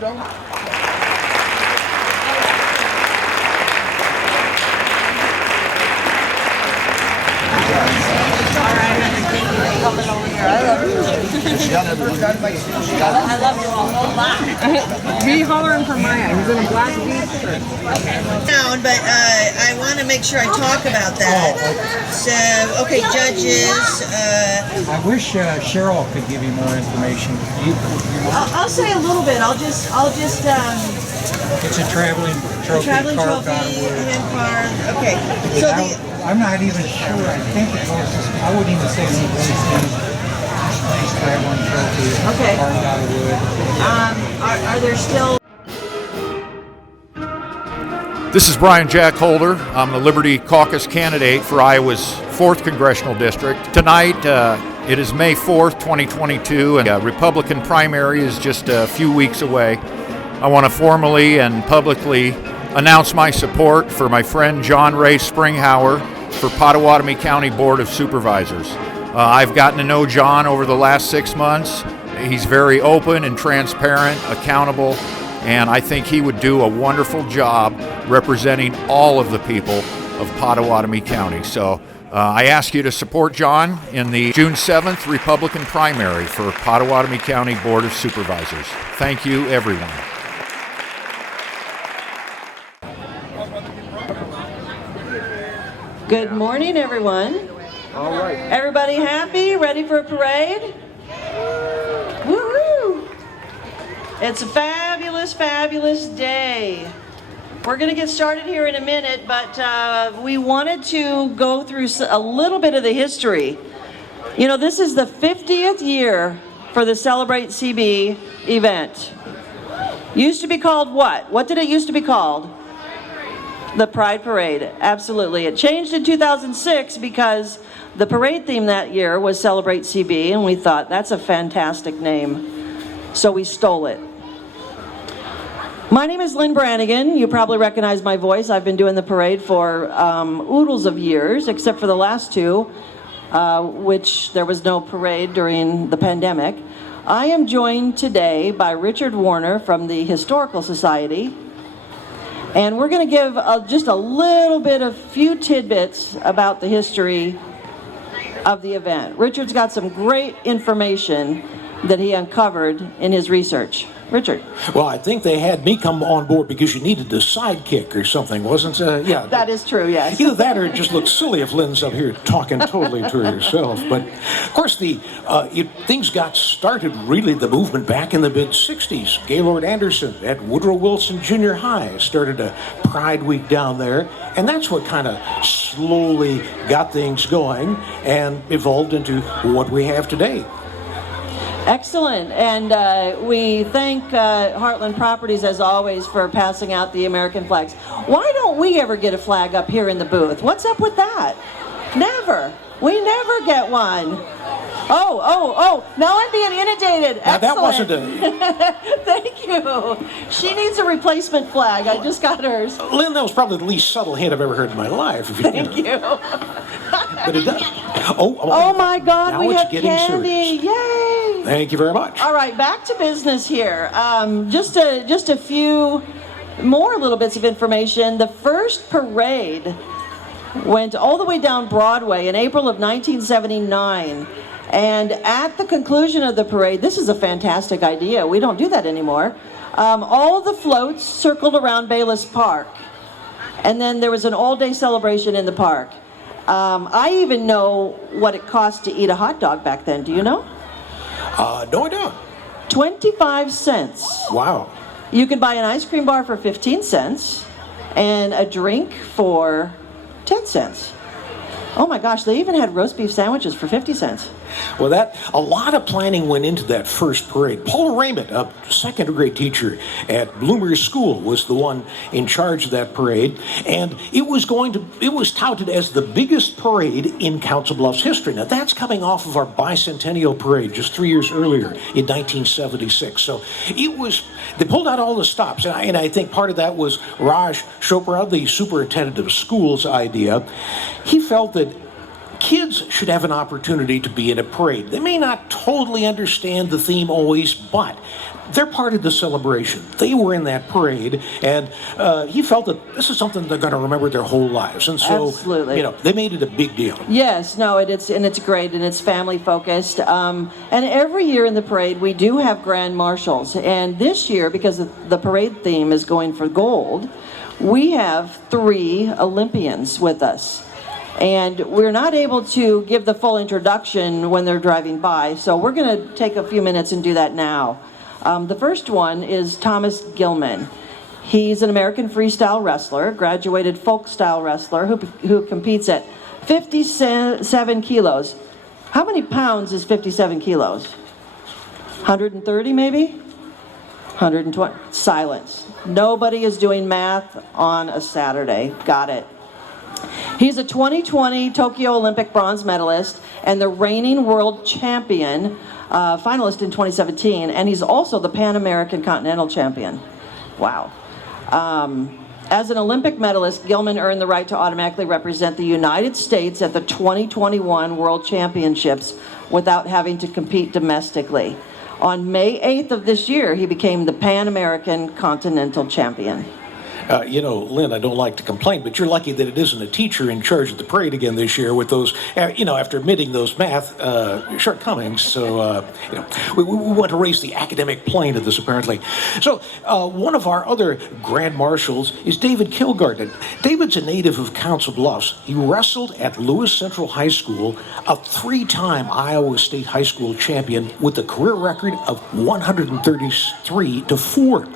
I love you all a lot. Be hollering for Maya. He's in a black t-shirt. But I want to make sure I talk about that. So, okay, judges. I wish Cheryl could give you more information. I'll say a little bit. I'll just. It's a traveling trophy. Hand card. Okay. So I'm not even sure. I think it goes. I wouldn't even say it's nice traveling trophy. Okay. Carved out of wood. are there still? This is Brian Jack Holder. I'm the Liberty Caucus candidate for Iowa's 4th Congressional District. Tonight, it is May 4th, 2022, and a Republican primary is just a few weeks away. I want to formally and publicly announce my support for my friend John Ray Springhauer for Pottawatomie County Board of Supervisors. I've gotten to know John over the last 6 months. He's very open and transparent, accountable, and I think he would do a wonderful job representing all of the people of Pottawatomie County. So I ask you to support John in the June 7th Republican primary for Pottawatomie County Board of Supervisors. Thank you, everyone. Good morning, everyone. All right. Everybody happy? Ready for a parade? Woo-hoo! It's a fabulous, fabulous day. We're going to get started here in a minute, but we wanted to go through a little bit of the history. You know, this is the 50th year for the Celebrate CB event. Used to be called what? What did it used to be called? The Pride Parade, absolutely. It changed in 2006 because the parade theme that year was Celebrate CB, and we thought that's a fantastic name, so we stole it. My name is Lynn Brannigan. You probably recognize my voice. I've been doing the parade for oodles of years, except for the last two, which there was no parade during the pandemic. I am joined today by Richard Warner from the Historical Society. And we're going to give just a little bit of few tidbits about the history of the event. Richard's got some great information that he uncovered in his research. Richard. Well, I think they had me come on board because you needed a sidekick or something, wasn't it? Yeah. That is true, yes. Either that or it just looks silly if Lynn's up here talking totally to herself. But, of course, things got started, really, the movement back in the mid-'60s. Gaylord Anderson at Woodrow Wilson Junior High started a Pride Week down there, and that's what kind of slowly got things going and evolved into what we have today. Excellent, and we thank Heartland Properties, as always, for passing out the American flags. Why don't we ever get a flag up here in the booth? What's up with that? Never. We never get one. Oh, now I'm being inundated. Now, excellent. that wasn't a... Thank you. She needs a replacement flag. I just got hers. Lynn, that was probably the least subtle hint I've ever heard in my life. Thank you. But it does. Oh my God, now we it's have getting candy. serious. Yay. Thank you very much. All right, back to business here. Just a few more little bits of information. The first parade went all the way down Broadway in April of 1979. And at the conclusion of the parade, this is a fantastic idea. We don't do that anymore. All the floats circled around Bayless Park. And then there was an all-day celebration in the park. I even know what it cost to eat a hot dog back then. Do you know? No, I don't. 25 cents. Wow. You could buy an ice cream bar for 15 cents and a drink for 10 cents. Oh my gosh, they even had roast beef sandwiches for 50 cents. Well, a lot of planning went into that first parade. Paula Raymond, a second grade teacher at Bloomer's School, was the one in charge of that parade, and it was touted as the biggest parade in Council Bluffs history. Now, that's coming off of our bicentennial parade just 3 years earlier in 1976. So they pulled out all the stops, and I think part of that was Raj Chopra, the superintendent of schools' idea. He felt that kids should have an opportunity to be in a parade. They may not totally understand the theme always, but they're part of the celebration. They were in that parade, and he felt that this is something they're going to remember their whole lives. And so, Absolutely. they made it a big deal. Yes, no, it's great, and it's family focused. And every year in the parade, we do have grand marshals. And this year, because the parade theme is going for gold, we have 3 Olympians with us. And we're not able to give the full introduction when they're driving by, so we're going to take a few minutes and do that now. The first one is Thomas Gilman. He's an American freestyle wrestler, graduated folk style wrestler who competes at 57 kilos. How many pounds is 57 kilos? 130 maybe? 120. Silence. Nobody is doing math on a Saturday. Got it. He's a 2020 Tokyo Olympic bronze medalist and the reigning world champion, finalist in 2017, and he's also the Pan American Continental Champion. Wow. As an Olympic medalist, Gilman earned the right to automatically represent the United States at the 2021 World Championships without having to compete domestically. On May 8th of this year, he became the Pan American Continental Champion. Lynn, I don't like to complain, but you're lucky that it isn't a teacher in charge of the parade again this year with those, after admitting those math shortcomings. So, we want to raise the academic plane of this, apparently. So, one of our other grand marshals is David Kilgartner. David's a native of Council Bluffs. He wrestled at Lewis Central High School, a 3-time Iowa State High School champion with a career record of 133-4.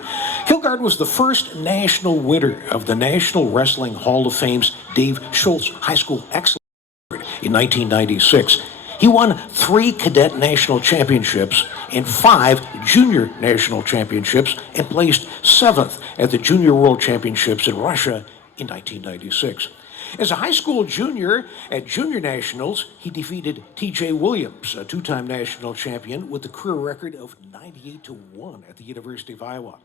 Kilgartner was the first national winner of the National Wrestling Hall of Fame's Dave Schultz High School Excellence Award in 1996. He won 3 cadet national championships and 5 junior national championships and placed 7th at the Junior World Championships in Russia in 1996. As a high school junior at Junior Nationals, he defeated T.J. Williams, a 2-time national champion with a career record of 98-1 at the University of Iowa.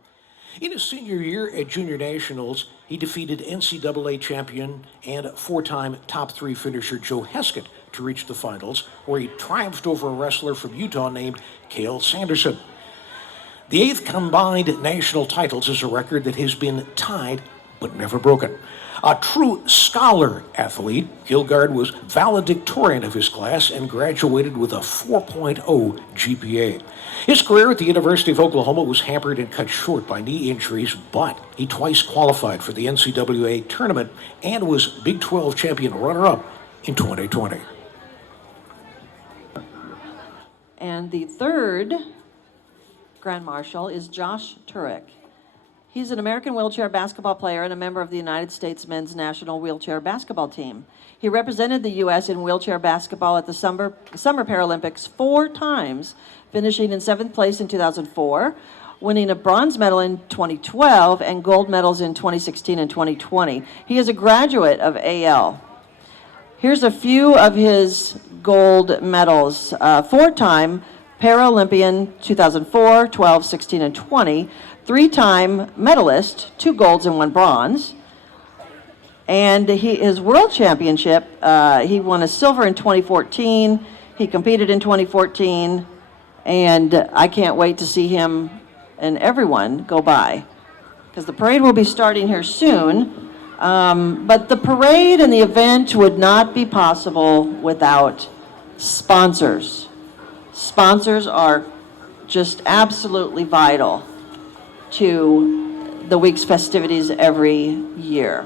In his senior year at Junior Nationals, he defeated NCAA champion and 4-time top 3 finisher Joe Heskett to reach the finals, where he triumphed over a wrestler from Utah named Cale Sanderson. The 8th combined national titles is a record that has been tied but never broken. A true scholar athlete, Kilgartner was valedictorian of his class and graduated with a 4.0 GPA. His career at the University of Oklahoma was hampered and cut short by knee injuries, but he twice qualified for the NCAA tournament and was Big 12 champion runner-up in 2020. And the third Grand Marshal is Josh Turek. He's an American wheelchair basketball player and a member of the United States men's national wheelchair basketball team. He represented the U.S. in wheelchair basketball at the Summer Paralympics 4 times, finishing in 7th place in 2004, winning a bronze medal in 2012 and gold medals in 2016 and 2020. He is a graduate of AL. Here's a few of his gold medals. 4-time Paralympian 2004, 12, 16, and 20. 3-time medalist, 2 golds and 1 bronze. And his world championship, he won a silver in 2014. He competed in 2014. And I can't wait to see him and everyone go by, because the parade will be starting here soon. But the parade and the event would not be possible without sponsors. Sponsors are just absolutely vital to the week's festivities every year.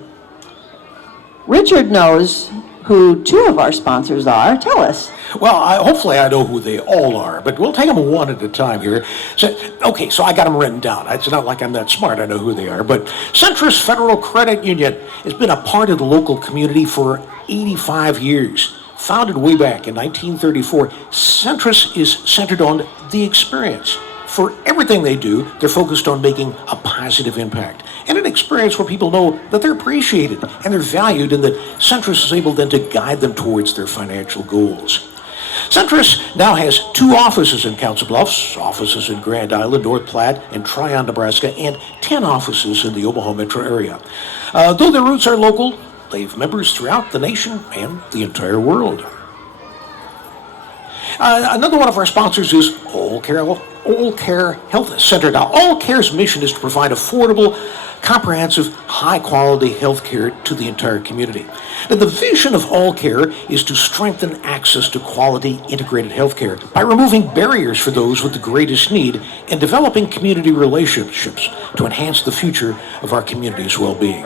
Richard knows who 2 of our sponsors are. Tell us. Well, hopefully I know who they all are, but we'll take them one at a time here. So I got them written down. It's not like I'm that smart. I know who they are. But Centrist Federal Credit Union has been a part of the local community for 85 years. Founded way back in 1934, Centrist is centered on the experience. For everything they do, they're focused on making a positive impact and an experience where people know that they're appreciated and they're valued, and that Centrist is able then to guide them towards their financial goals. Centrist now has 2 offices in Council Bluffs, offices in Grand Island, North Platte, and Tryon, Nebraska, and 10 offices in the Omaha metro area. Though their roots are local, they have members throughout the nation and the entire world. Another one of our sponsors is Allcare Health Center. Now, Allcare's mission is to provide affordable, comprehensive, high-quality health care to the entire community. Now, the vision of Allcare is to strengthen access to quality, integrated health care by removing barriers for those with the greatest need and developing community relationships to enhance the future of our community's well-being.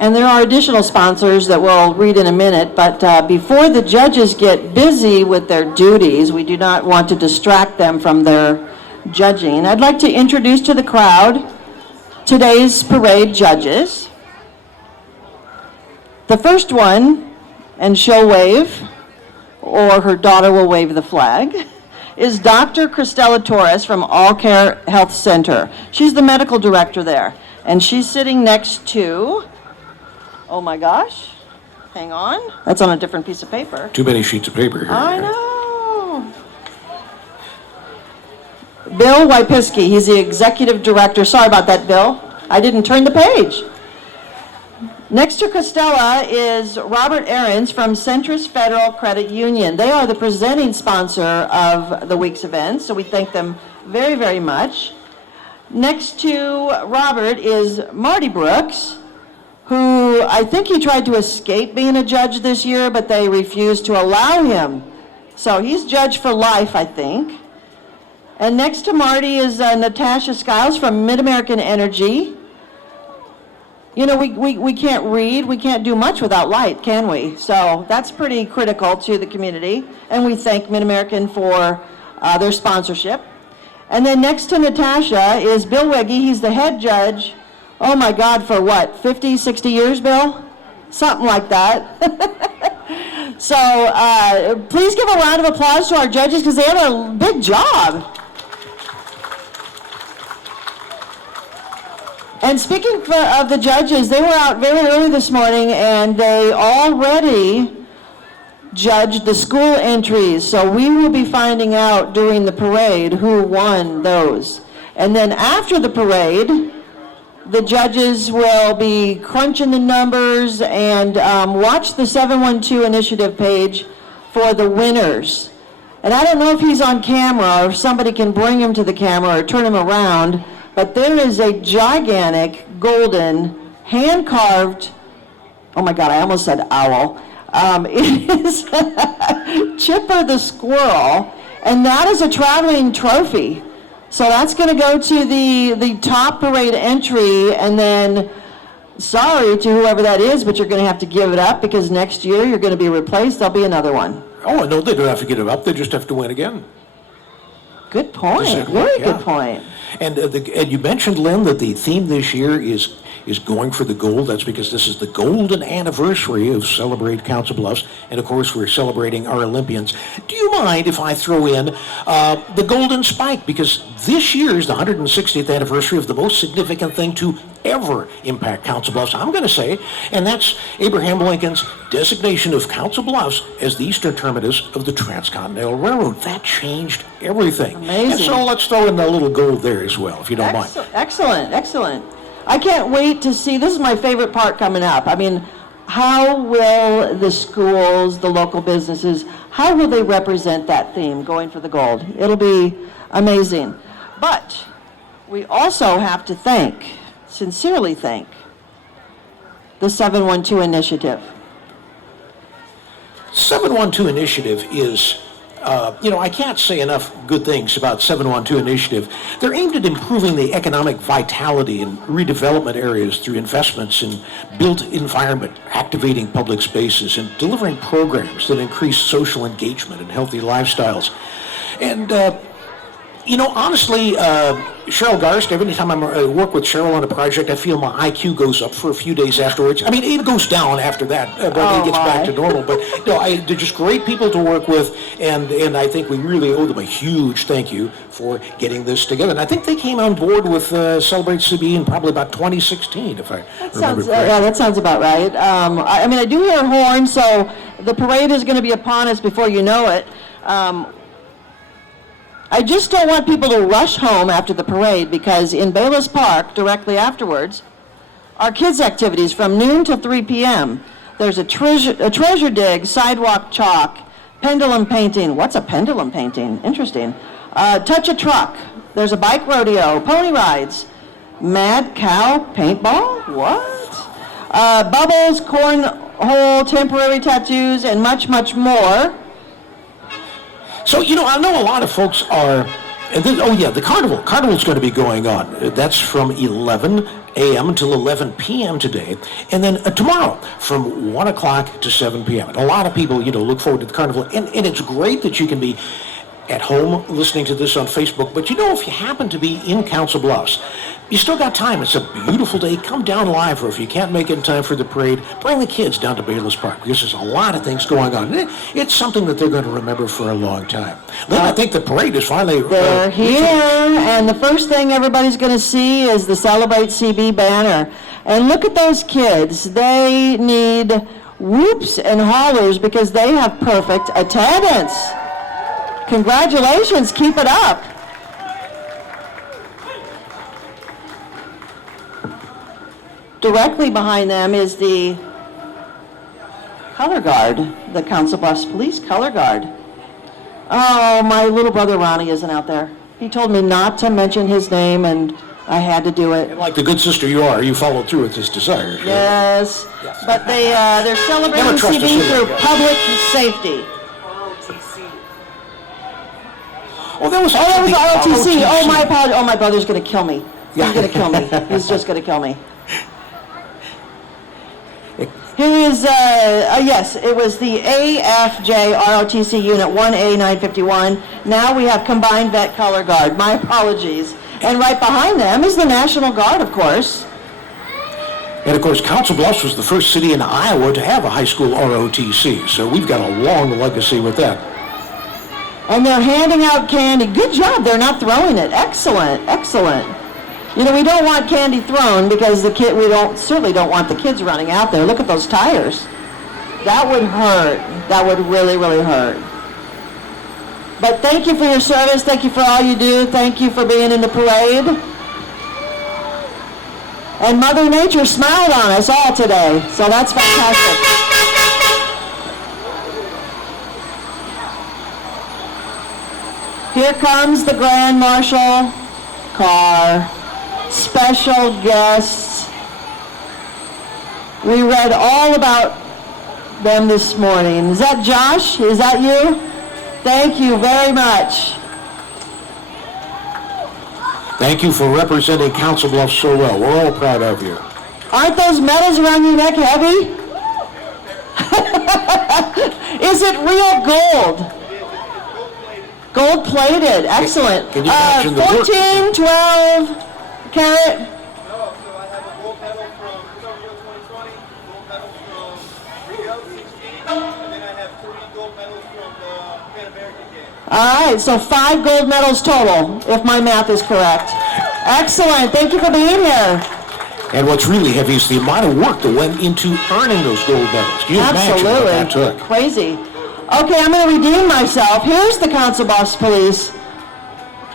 And there are additional sponsors that we'll read in a minute, but before the judges get busy with their duties, we do not want to distract them from their judging. I'd like to introduce to the crowd today's parade judges. The first one, and she'll wave, or her daughter will wave the flag, is Dr. Cristela Torres from Allcare Health Center. She's the medical director there, and she's sitting next to, oh my gosh, hang on, that's on a different piece of paper. Too many sheets of paper here. I know. Bill Wypiski, he's the executive director. Sorry about that, Bill. I didn't turn the page. Next to Cristela is Robert Ahrens from Centrist Federal Credit Union. They are the presenting sponsor of the week's event, so we thank them very, very much. Next to Robert is Marty Brooks, who I think he tried to escape being a judge this year, but they refused to allow him. So he's judge for life, I think. And next to Marty is Natasha Skiles from Mid-American Energy. You know, we can't read, we can't do much without light, can we? So that's pretty critical to the community, and we thank Mid-American for their sponsorship. And then next to Natasha is Bill Wegge. He's the head judge. Oh my God, for what, 50, 60 years, Bill? Something like that. So please give a round of applause to our judges because they have a big job. And speaking of the judges, they were out very early this morning and they already judged the school entries. So we will be finding out during the parade who won those. And then after the parade, the judges will be crunching the numbers and watch the 712 initiative page for the winners. And I don't know if he's on camera or if somebody can bring him to the camera or turn him around, but there is a gigantic golden hand-carved, oh my God, I almost said owl. It is Chipper the squirrel, and that is a traveling trophy. So that's going to go to the top parade entry, and then sorry to whoever that is, but you're going to have to give it up because next year you're going to be replaced. There'll be another one. Oh, no, they don't have to give it up. They just have to win again. Good point. Very good point. And you mentioned, Lynn, that the theme this year is going for the gold. That's because this is the golden anniversary of Celebrate Council Bluffs. And, of course, we're celebrating our Olympians. Do you mind if I throw in the golden spike? Because this year is the 160th anniversary of the most significant thing to ever impact Council Bluffs, I'm going to say, and that's Abraham Lincoln's designation of Council Bluffs as the eastern terminus of the Transcontinental Railroad. That changed everything. Amazing. And so let's throw in a little gold there as well, if you don't mind. Excellent, excellent. I can't wait to see, this is my favorite part coming up. I mean, how will the schools, the local businesses, how will they represent that theme, going for the gold? It'll be amazing. But we also have to sincerely thank, the 712 Initiative. 712 Initiative is, I can't say enough good things about 712 Initiative. They're aimed at improving the economic vitality in redevelopment areas through investments in built environment, activating public spaces, and delivering programs that increase social engagement and healthy lifestyles. And, honestly, Cheryl Garst, every time I work with Cheryl on a project, I feel my IQ goes up for a few days afterwards. I mean, it goes down after that, but it gets back to normal. But they're just great people to work with, and I think we really owe them a huge thank you for getting this together. And I think they came on board with Celebrate CB in probably about 2016, if I remember correctly. Yeah, that sounds about right. I do hear horns, so the parade is going to be upon us before you know it. I just don't want people to rush home after the parade because in Bayless Park, directly afterwards, are kids' activities from noon to 3 p.m. There's a treasure dig, sidewalk chalk, Pendulum painting. What's a pendulum painting? Interesting. Touch a truck. There's a bike rodeo, pony rides, mad cow paintball. What? Bubbles, cornhole, temporary tattoos, and much, much more. So, I know a lot of folks are, the carnival. Carnival's going to be going on. That's from 11 a.m. until 11 p.m. today. And then tomorrow from 1 o'clock to 7 p.m. And a lot of people, look forward to the carnival. And it's great that you can be at home listening to this on Facebook. But if you happen to be in Council Bluffs, you still got time. It's a beautiful day. Come down live, or if you can't make it in time for the parade, bring the kids down to Bayless Park, because there's a lot of things going on. It's something that they're going to remember for a long time. Lynn, I think the parade is finally... They're here, and the first thing everybody's going to see is the Celebrate CB banner. And look at those kids. They need whoops and hollers because they have perfect attendance. Congratulations, keep it up. Directly behind them is the color guard, the Council Bluffs Police color guard. Oh, my little brother Ronnie isn't out there. He told me not to mention his name, and I had to do it. And like the good sister you are, you followed through with his desire. Yes, but they're celebrating Never trust a CB city. through public safety. Oh, that was ROTC. Oh, my apologies. Oh, my brother's going to kill me. Yeah. He's going to kill me. He's just going to kill me. Here is, yes, it was the AFJ ROTC Unit 1A 951. Now we have Combined Vet Color Guard. My apologies. And right behind them is the National Guard, of course. And of course, Council Bluffs was the first city in Iowa to have a high school ROTC, so we've got a long legacy with that. And they're handing out candy. Good job, they're not throwing it. Excellent, excellent. We don't want candy thrown because we certainly don't want the kids running out there. Look at those tires. That would hurt. That would really, really hurt. But thank you for your service. Thank you for all you do. Thank you for being in the parade. And Mother Nature smiled on us all today, so that's fantastic. Here comes the Grand Marshal car. Special guests. We read all about them this morning. Is that Josh? Is that you? Thank you very much. Thank you for representing Council Bluffs so well. We're all proud of you. Aren't those medals around your neck heavy? Is it real gold? Gold-plated. Excellent. Can you imagine the 14, 12... Carrot. No, so I have a gold medal from Rio 2020, gold medal from Rio 16, and then I have 3 gold medals from the Pan American Games. All right, so 5 gold medals total, if my math is correct. Excellent. Thank you for being here. And what's really heavy is the amount of work that went into earning those gold medals. Can you imagine what that took? Crazy. Okay, I'm going to redeem myself. Here's the Council Bluffs Police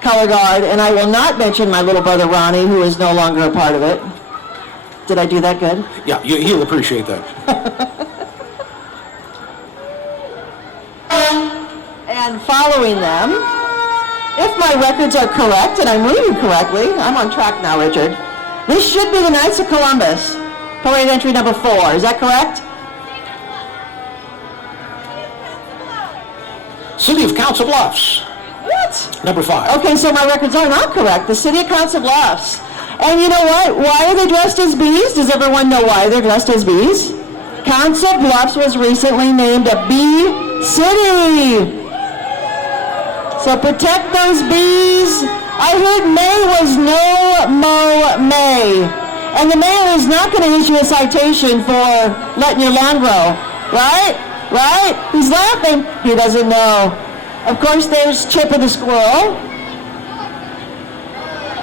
color guard, and I will not mention my little brother Ronnie, who is no longer a part of it. Did I do that good? Yeah, he'll appreciate that. And following them, if my records are correct, and I'm reading correctly, I'm on track now, Richard. This should be the Knights of Columbus, parade entry number 4. Is that correct? City of Council Bluffs. What? Number 5. Okay, so my records are not correct. The City of Council Bluffs. And you know what? Why are they dressed as bees? Does everyone know why they're dressed as bees? Council Bluffs was recently named a bee city. So protect those bees. I heard May was no mow May. And the mayor is not going to issue a citation for letting your lawn grow. Right? Right? He's laughing. He doesn't know. Of course, there's Chipper the squirrel.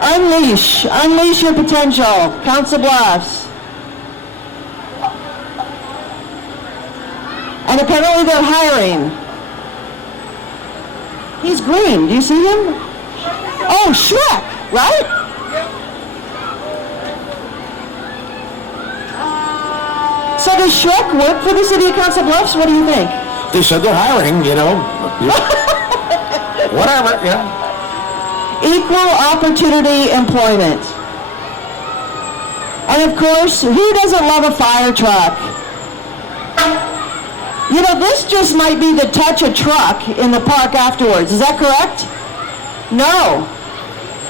Unleash your potential. Council Bluffs. And apparently they're hiring. He's green. Do you see him? Oh, Shrek, right? So does Shrek work for the City of Council Bluffs? What do you think? They said they're hiring, you know. Whatever, yeah. Equal opportunity employment. And of course, who doesn't love a fire truck? You know, this just might be the touch a truck in the park afterwards. Is that correct? No.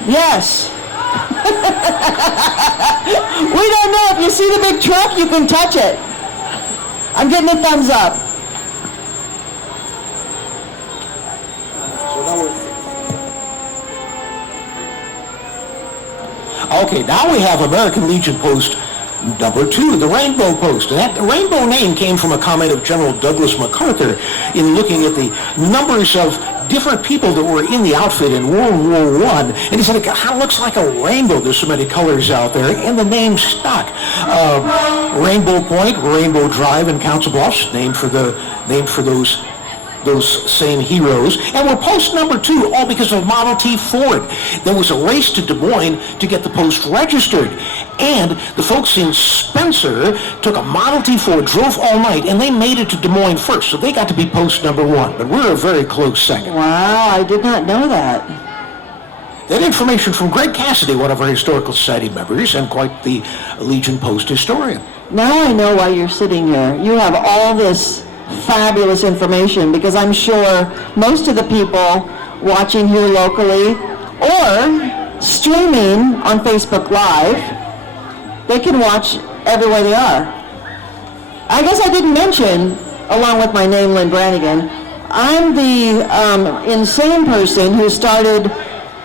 Yes. We don't know. If you see the big truck, you can touch it. I'm getting a thumbs up. Okay, now we have American Legion Post number 2, the Rainbow Post. And that the Rainbow name came from a comment of General Douglas MacArthur in looking at the numbers of different people that were in the outfit in World War I. And he said, it kind of looks like a rainbow. There's so many colors out there. And the name stuck. Rainbow Point, Rainbow Drive, and Council Bluffs, named for those same heroes. And we're post number 2, all because of Model T Ford. There was a race to Des Moines to get the post registered. And the folks in Spencer took a Model T Ford, drove all night, and they made it to Des Moines first. So they got to be post number 1. But we're a very close second. Wow, I did not know that. That information from Greg Cassidy, one of our Historical Society members, and quite the Legion Post historian. Now I know why you're sitting here. You have all this fabulous information, because I'm sure most of the people watching here locally or streaming on Facebook Live, they can watch everywhere they are. I guess I didn't mention, along with my name, Lynn Brannigan, I'm the insane person who started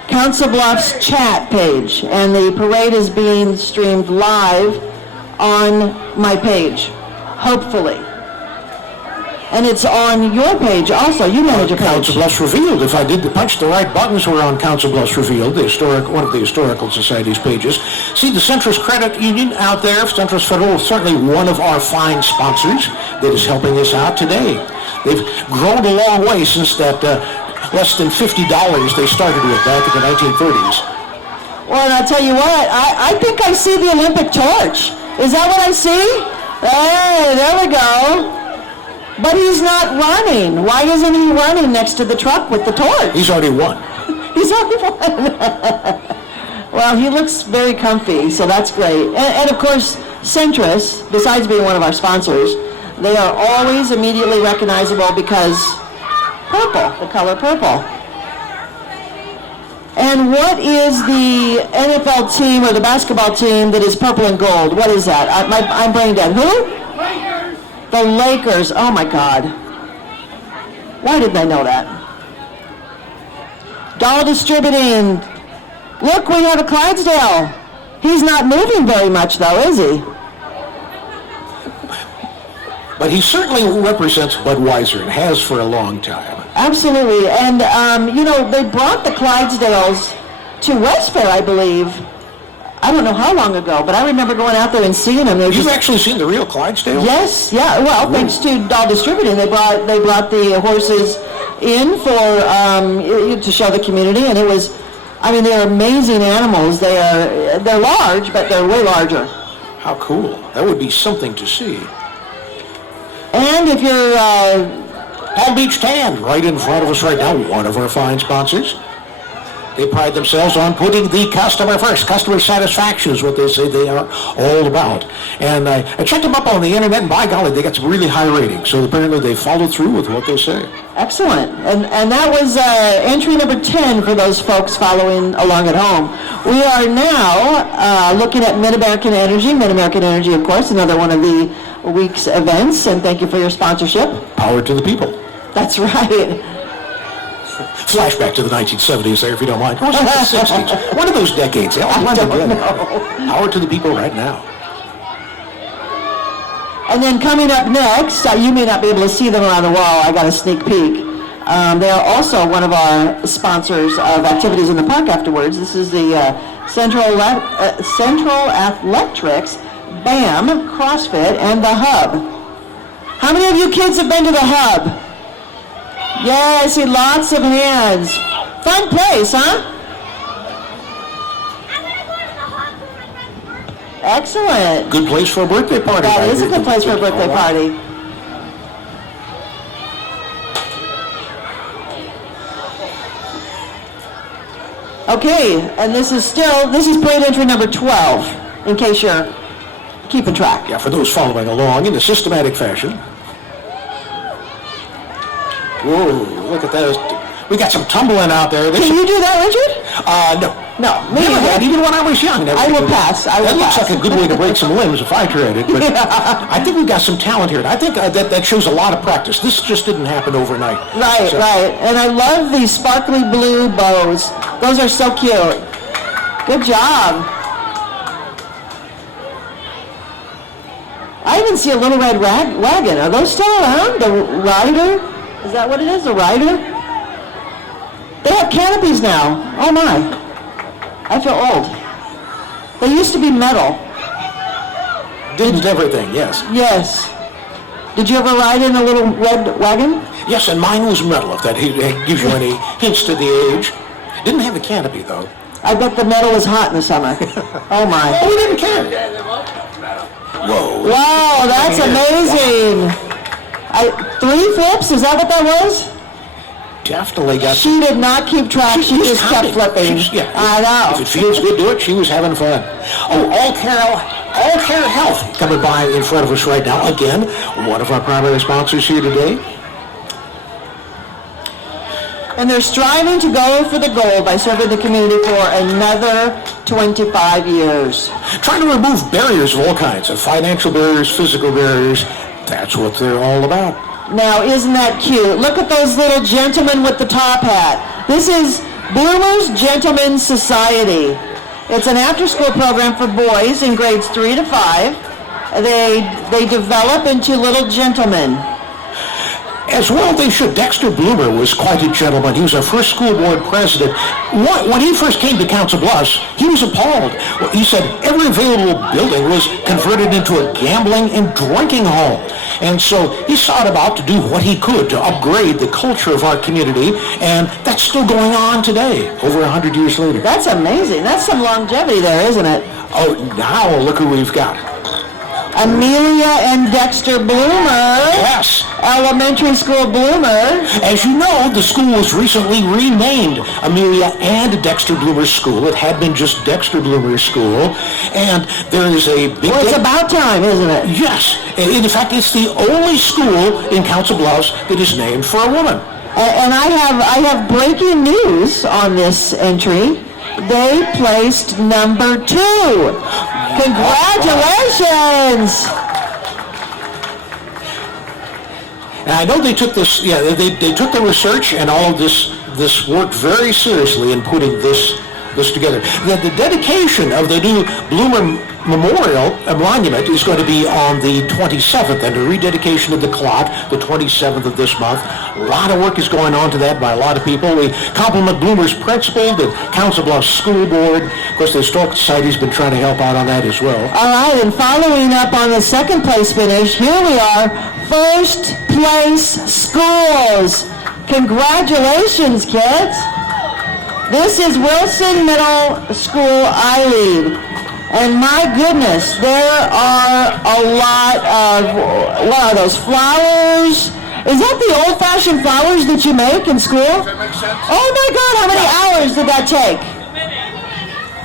Council Bluffs chat page, and the parade is being streamed live on my page, hopefully. And it's on your page also. You manage a page. Council Bluffs Revealed. If I did punch the right buttons, we're on Council Bluffs Revealed, one of the Historical Society's pages. See the Centrist Credit Union out there, Centrist Federal, certainly one of our fine sponsors that is helping us out today. They've grown a long way since that less than $50 they started with back in the 1930s. Well, and I'll tell you what, I think I see the Olympic torch. Is that what I see? Hey, there we go. But he's not running. Why isn't he running next to the truck with the torch? He's already won. He's already won. Well, he looks very comfy, so that's great. And of course, Centrist, besides being one of our sponsors, they are always immediately recognizable because purple, the color purple. And what is the NFL team or the basketball team that is purple and gold? What is that? I'm brain dead. Who? The Lakers. Oh my God. Why didn't I know that? Doll Distributing. Look, we have a Clydesdale. He's not moving very much though, is he? But he certainly represents Budweiser and has for a long time. Absolutely. And, you know, they brought the Clydesdales to West Fair, I believe. I don't know how long ago, but I remember going out there and seeing them. You've actually seen the real Clydesdale? Yes, yeah. Well, thanks to Doll Distributing, they brought the horses in for to show the community, and it was, I mean, they're amazing animals. They're large, but they're way larger. How cool! That would be something to see. And if you're Palm Beach Tan, right in front of us right now, one of our fine sponsors. They pride themselves on putting the customer first. Customer satisfaction is what they say they are all about. And I checked them up on the internet, and by golly, they got some really high ratings. So apparently they followed through with what they say. Excellent. And that was entry number 10 for those folks following along at home. We are now looking at Mid-American Energy. Mid-American Energy, of course, another one of the week's events. And thank you for your sponsorship. Power to the people. That's right. Flashback to the 1970s there, if you don't mind. Or was it the 60s? One of those decades. They all blend together. Power to the people right now. And then coming up next, you may not be able to see them around the wall. I got a sneak peek. They are also one of our sponsors of activities in the park afterwards. This is the Central Athletics, BAM, CrossFit, and the Hub. How many of you kids have been to the Hub? Yeah, I see lots of hands. Fun place, huh? Excellent. Good place for a birthday party. That is a good place for a birthday party. Okay, and this is parade entry number 12, in case you're keeping track. Yeah, for those following along in a systematic fashion. Whoa, look at that. We got some tumbling out there. Can you do that, Richard? No, me never neither. had, even when I was young. Never I will did. pass. That looks like a good way to break some limbs if I tried it, but I think we've got some talent here. And I think that shows a lot of practice. This just didn't happen overnight. Right, right. And I love these sparkly blue bows. Those are so cute. Good job. I even see a little red wagon. Are those still around? The rider? Is that what it is, a rider? They have canopies now. Oh my. I feel old. They used to be metal. Didn't everything, yes. Yes. Did you ever ride in a little red wagon? Yes, and mine was metal, if that gives you any hints to the age. Didn't have a canopy, though. I bet the metal is hot in the summer. Oh my. Oh, we didn't care. Whoa. Wow, that's amazing. 3 flips, is that what that was? Definitely got... She did not keep track, she was just kept counting. flipping. I know. If it feels good, do it. She was having fun. Oh, Allcare Health coming by in front of us right now. Again, one of our primary sponsors here today. And they're striving to go for the goal by serving the community for another 25 years. Trying to remove barriers of all kinds, of financial barriers, physical barriers. That's what they're all about. Now, isn't that cute? Look at those little gentlemen with the top hat. This is Bloomers Gentlemen's Society. It's an after-school program for boys in grades 3 to 5. They develop into little gentlemen. As well they should. Dexter Bloomer was quite a gentleman. He was our first school board president. When he first came to Council Bluffs, he was appalled. He said every available building was converted into a gambling and drinking hall. And so he sought about to do what he could to upgrade the culture of our community, and that's still going on today, over 100 years later. That's amazing. That's some longevity there, isn't it? Oh, now look who we've got. Amelia and Dexter Bloomer. Yes. Elementary School Bloomer. As you know, the school was recently renamed Amelia and Dexter Bloomer School. It had been just Dexter Bloomer School. And there is a big... Well, it's about time, isn't it? Yes. In fact, it's the only school in Council Bluffs that is named for a woman. And I have breaking news on this entry. They placed number 2. Congratulations! And I know they took this, they took the research and all of this work very seriously in putting this together. The dedication of the new Bloomer Memorial Monument is going to be on the 27th, and the rededication of the clock, the 27th of this month. A lot of work is going on to that by a lot of people. We compliment Bloomer's principal, the Council Bluffs School Board. Of course, the Historical Society's been trying to help out on that as well. All right, and following up on the second place finish, here we are, first place schools. Congratulations, kids. This is Wilson Middle School I-Lead. And my goodness, there are a lot of, what are those, flowers? Is that the old-fashioned flowers that you make in school? Does that make sense? Oh my God, how many hours did that take?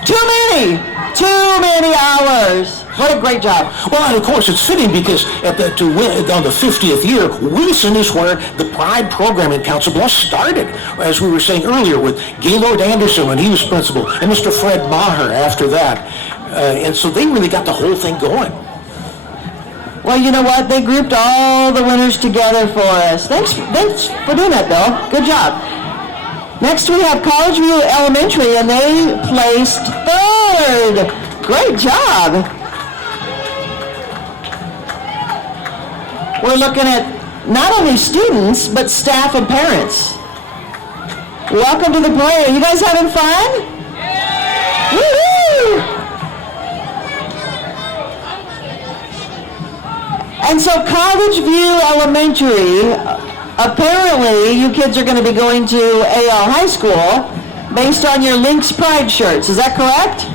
Too many hours. What a great job. Well, and of course, it's fitting because on the 50th year, Wilson is where the Pride program in Council Bluffs started, as we were saying earlier, with Gaylord Anderson when he was principal, and Mr. Fred Maher after that. And so they really got the whole thing going. Well, you know what? They grouped all the winners together for us. Thanks for doing that, Bill. Good job. Next, we have Collegeview Elementary, and they placed 3rd. Great job. We're looking at not only students, but staff and parents. Welcome to the parade. Are you guys having fun? Yeah. Woo-hoo! And so Collegeview Elementary, apparently you kids are going to be going to AL High School based on your Lynx Pride shirts. Is that correct?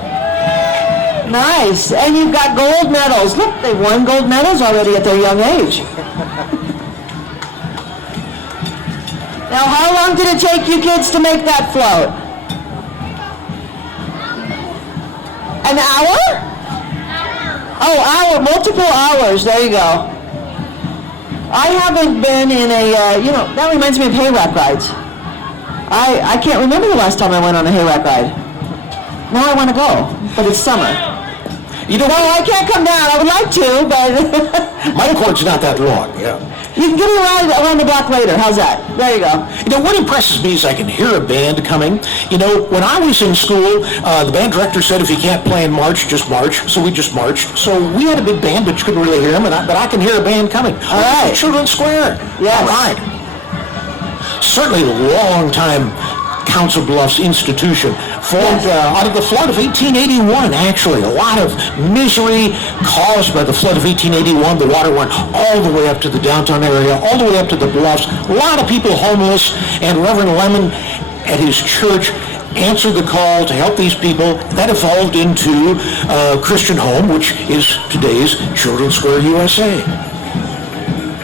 Nice. And you've got gold medals. Look, they won gold medals already at their young age. Now, how long did it take you kids to make that float? An hour? Oh, multiple hours. There you go. I haven't been in a, that reminds me of hayrack rides. I can't remember the last time I went on a hayrack ride. Now I want to go, but it's summer. No, I can't come down. I would like to, but... My cord's not that long, yeah. You can give me a ride around the block later. How's that? There you go. What impresses me is I can hear a band coming. When I was in school, the band director said if you can't play in March, just march. So we just marched. So we had a big band, but you couldn't really hear them. But I can hear a band coming. All right. Children's Square. Yes. All right. Certainly a long time Council Bluffs institution, formed out of the flood of 1881, actually. A lot of misery caused by the flood of 1881. The water went all the way up to the downtown area, all the way up to the Bluffs. A lot of people homeless, and Reverend Lemon at his church answered the call to help these people. That evolved into Christian Home, which is today's Children's Square USA.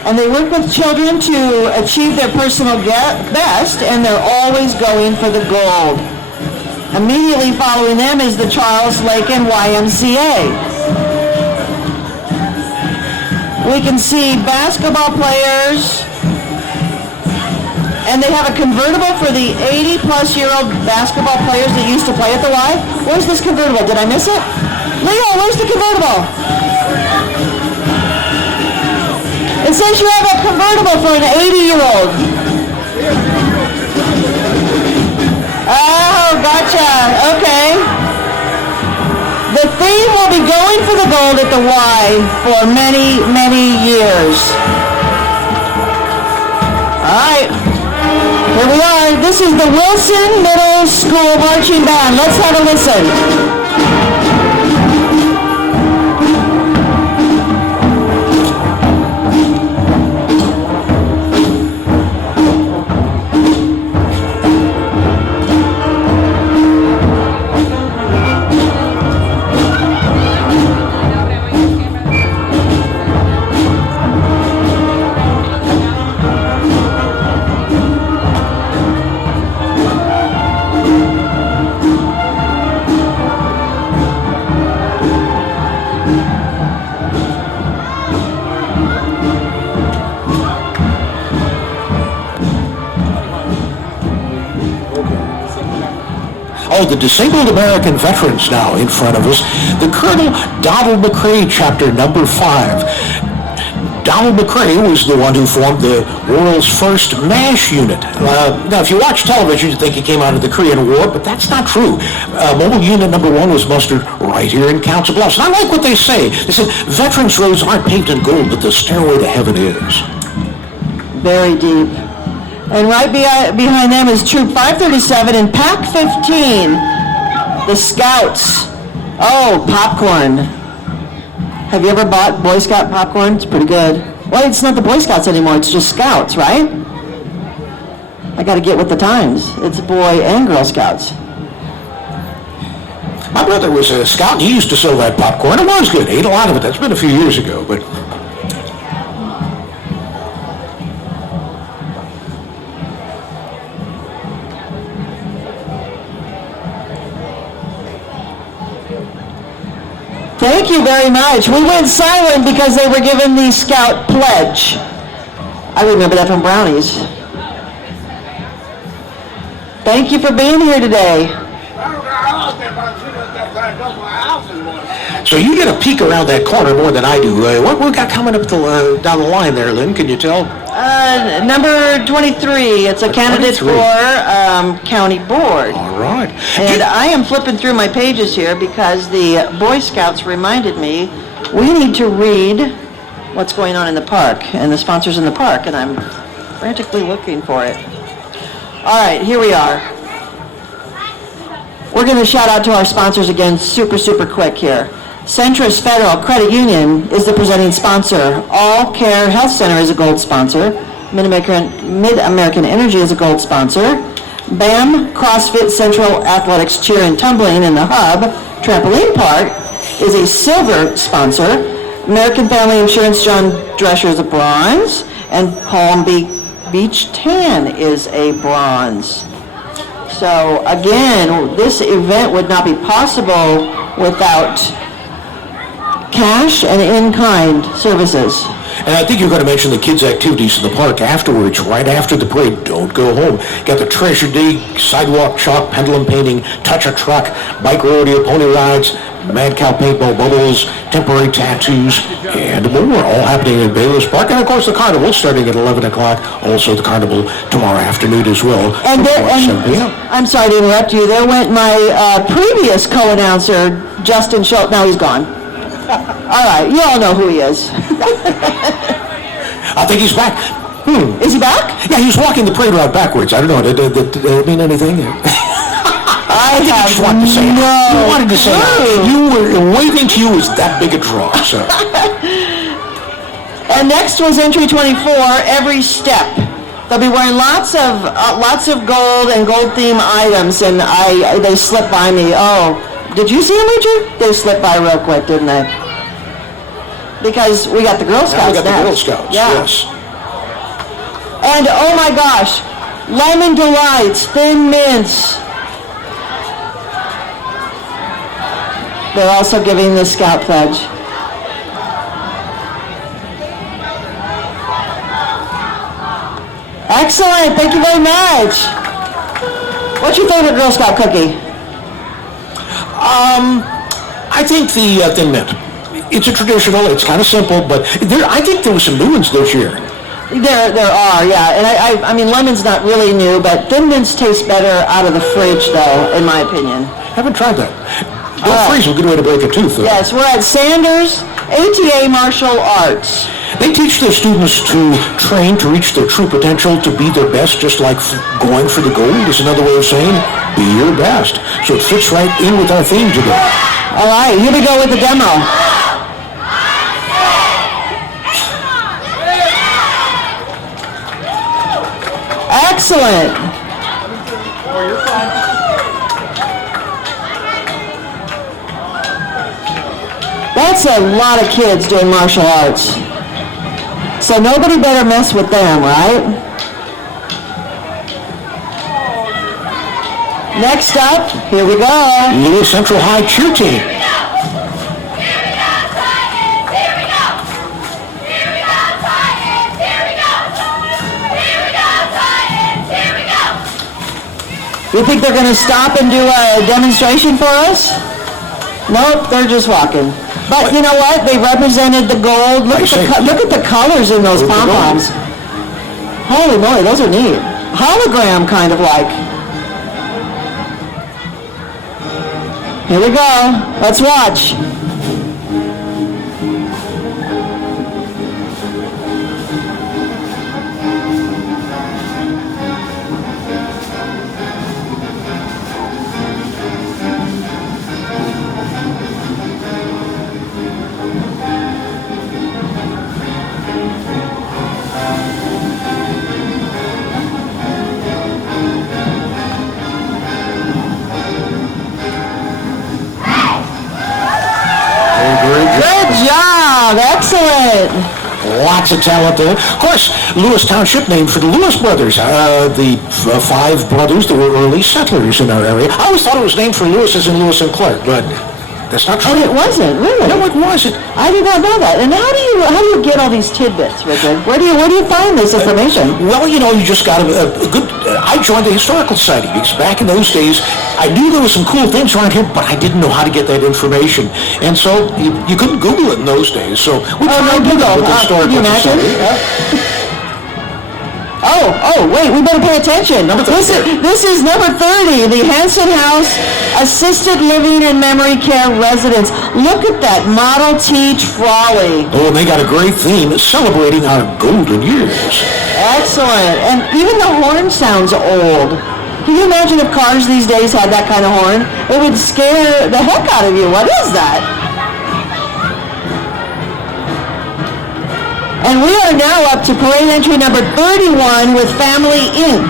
And they work with children to achieve their personal best, and they're always going for the gold. Immediately following them is the Charles Lakin YMCA. We can see basketball players, and they have a convertible for the 80-plus-year-old basketball players that used to play at the Y. Where's this convertible? Did I miss it? Leo, where's the convertible? It says you have a convertible for an 80-year-old. Oh, gotcha. Okay. The theme will be going for the gold at the Y for many, many years. All right. Here we are. This is the Wilson Middle School Marching Band. Let's have a listen. Oh, the Disabled American Veterans now in front of us. The Colonel Donald McCrae, chapter number 5. Donald McCrae was the one who formed the world's first MASH unit. Now, if you watch television, you think he came out of the Korean War, but that's not true. Mobile Unit number 1 was mustered right here in Council Bluffs. And I like what they say. They said, veterans' roads aren't paved in gold, but the stairway to heaven is. Very deep. And right behind them is Troop 537 and Pack 15, the Scouts. Oh, popcorn. Have you ever bought Boy Scout popcorn? It's pretty good. Well, it's not the Boy Scouts anymore, it's just Scouts, right? I gotta get with the times. It's Boy and Girl Scouts. My brother was a Scout, and he used to sell that popcorn. It was good. He ate a lot of it. That's been a few years ago, but... Thank you very much. We went silent because they were given the Scout Pledge. I remember that from Brownies. Thank you for being here today. So you get a peek around that corner more than I do. What we got coming up down the line there, Lynn? Can you tell? Number 23. It's a candidate 23. for county board. All right. And I am flipping through my pages here because the Boy Scouts reminded me we need to read what's going on in the park and the sponsors in the park, and I'm frantically looking for it. All right, here we are. We're going to shout out to our sponsors again super quick here. Centrist Federal Credit Union is the presenting sponsor. Allcare Health Center is a gold sponsor. Mid-American Energy is a gold sponsor. BAM CrossFit Central Athletics Cheer and Tumbling in the Hub Trampoline Park is a silver sponsor. American Family Insurance John Drescher is a bronze. And Palm Beach Tan is a bronze. So again, this event would not be possible without cash and in-kind services. And I think you're going to mention the kids' activities in the park afterwards, right after the parade. Don't go home. Got the treasure dig, sidewalk chalk, pendulum painting, touch a truck, bike rodeo, pony rides, mad cow paintball bubbles, temporary tattoos, and more, all happening in Bayless Park. And of course the carnival starting at 11 o'clock. Also the carnival tomorrow afternoon as well. And, from 7 p.m. I'm sorry to interrupt you. There went my previous co-announcer, Justin Schultz. Now he's gone. All right, you all know who he is. I think he's back. Is he back? Yeah, he was walking the parade route backwards. I don't know. Did it mean anything? I have just wanted to say it. You wanted to say it. You were waving to you was that big a draw. So. And next was entry 24, Every Step. They'll be wearing lots of gold and gold theme items, and they slipped by me. Oh, did you see them, Richard? They slipped by real quick, didn't they? Because we got the Girl Scouts Now we got next. the Girl Scouts, Yeah. yes. And oh my gosh, Lemon Delights, Thin Mints. They're also giving the Scout Pledge. Excellent, thank you very much. What's your favorite Girl Scout cookie? I think the Thin Mint. It's a traditional, it's kind of simple, but I think there were some new ones this year. There are, yeah. And I mean, lemon's not really new, but Thin Mints taste better out of the fridge, though, in my opinion. Haven't tried that. Don't freeze, a good way to break a tooth, though. Yes, we're at Sanders ATA Martial Arts. They teach their students to train to reach their true potential, to be their best, just like going for the gold is another way of saying be your best. So it fits right in with our theme today. All right, here we go with the demo. Excellent. That's a lot of kids doing martial arts. So nobody better mess with them, right? Next up, here we go. Lewis Central High Cheer Team. You think they're going to stop and do a demonstration for us? Nope, they're just walking. But you know what? They represented the gold. Look at the colors in those pom-poms. Holy moly, those are neat. Hologram kind of like. Here we go. Let's watch. Good job, excellent. Lots of talent there. Of course, Lewis Township named for the Lewis brothers, the five brothers that were early settlers in our area. I always thought it was named for Lewis as in Lewis and Clark, but that's not true. And it wasn't, really? No, it wasn't. I did not know that. And how do you get all these tidbits, Richard? Where do you find this information? Well, you know, you just got a good... I joined the Historical Society because back in those days, I knew there were some cool things around here, but I didn't know how to get that information. And so you couldn't Google it in those days. So we tried to do that with the Historical Society. Oh, wait, we better pay attention. This is number 30, the Hanson House Assisted Living and Memory Care Residence. Look at that Model T trolley. Oh, and they got a great theme celebrating our golden years. Excellent. And even the horn sounds old. Can you imagine if cars these days had that kind of horn? It would scare the heck out of you. What is that? And we are now up to parade entry number 31 with Family Inc.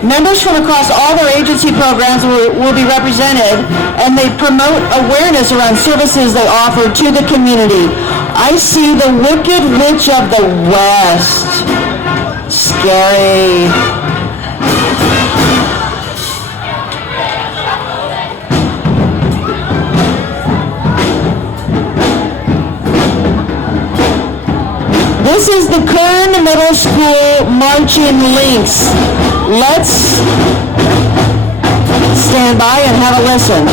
Members from across all their agency programs will be represented, and they promote awareness around services they offer to the community. I see the Wicked Witch of the West. Scary. the Kern Middle School Marching Lynx. Let's stand by and have a listen.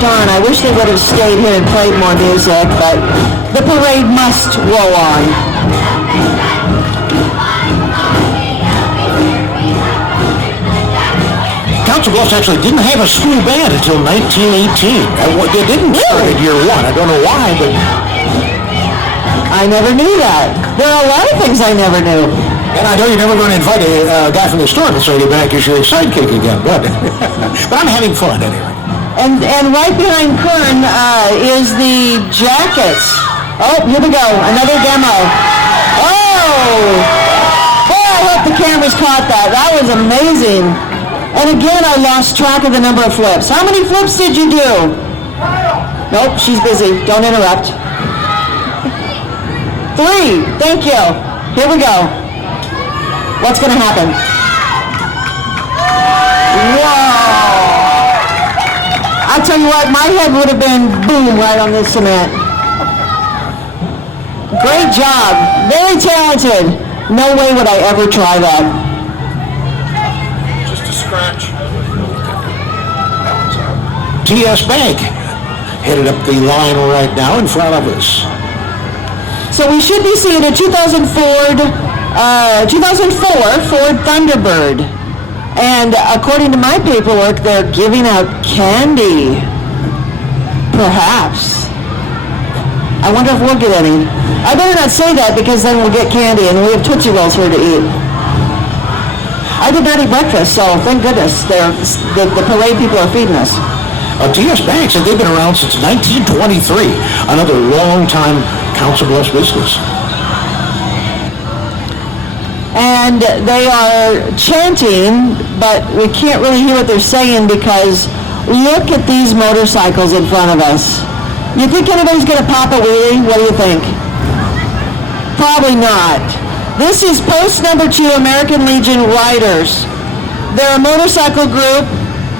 Darn, I wish they would have stayed here and played more music, but the parade must roll on. Council Bluffs actually didn't have a school band until 1918. They didn't start at year one. I don't know why, but... I never knew that. There are a lot of things I never knew. And I know you're never going to invite a guy from the historical society back as your sidekick again, but I'm having fun anyway. And right behind Kern is the Jackets. Oh, here we go, another demo. Oh! Boy, I hope the cameras caught that. That was amazing. And again, I lost track of the number of flips. How many flips did you do? Nope, she's busy. Don't interrupt. 3. Thank you. Here we go. What's going to happen? Whoa! I'll tell you what, my head would have been boom right on this cement. Great job. Very talented. No way would I ever try that. Just a scratch. TS Bank headed up the line right now in front of us. So we should be seeing a 2004 Ford Thunderbird. And according to my paperwork, they're giving out candy. Perhaps. I wonder if we'll get any. I better not say that because then we'll get candy and we have Tootsie Rolls here to eat. I did not eat breakfast, so thank goodness the parade people are feeding us. TS Bank said they've been around since 1923. Another long-time Council Bluffs business. And they are chanting, but we can't really hear what they're saying because look at these motorcycles in front of us. You think anybody's going to pop a wheelie? What do you think? Probably not. This is post number 2 American Legion Riders. They're a motorcycle group,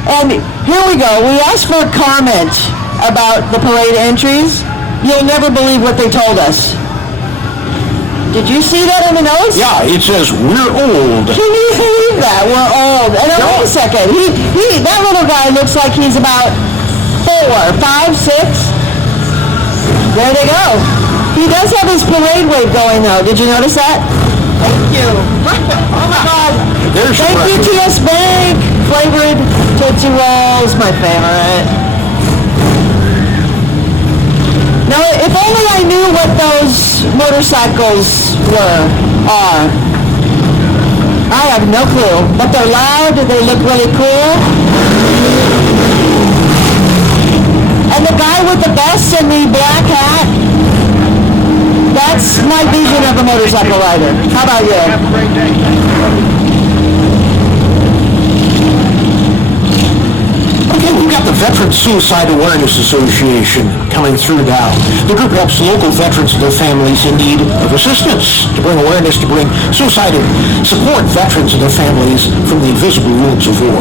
and here we go. We asked for a comment about the parade entries. You'll never believe what they told us. Did you see that in the notes? Yeah, it says, we're old. Can you believe that? We're old. And now, wait a second. That little guy looks like he's about 4, 5, 6. There they go. He does have his parade wave going, though. Did you notice that? Thank you. Oh, my God. There's Thank you, TS Bank. Flavored Tootsie Rolls, my favorite. Now, if only I knew what those motorcycles are. I have no clue. But they're loud, they look really cool. And the guy with the vest and the black hat, that's my vision of a motorcycle rider. How about you? Have a great day. Okay, we've got the Veteran Suicide Awareness Association coming through now. The group helps local veterans and their families in need of assistance to bring awareness, to bring suicide and support veterans and their families from the invisible wounds of war.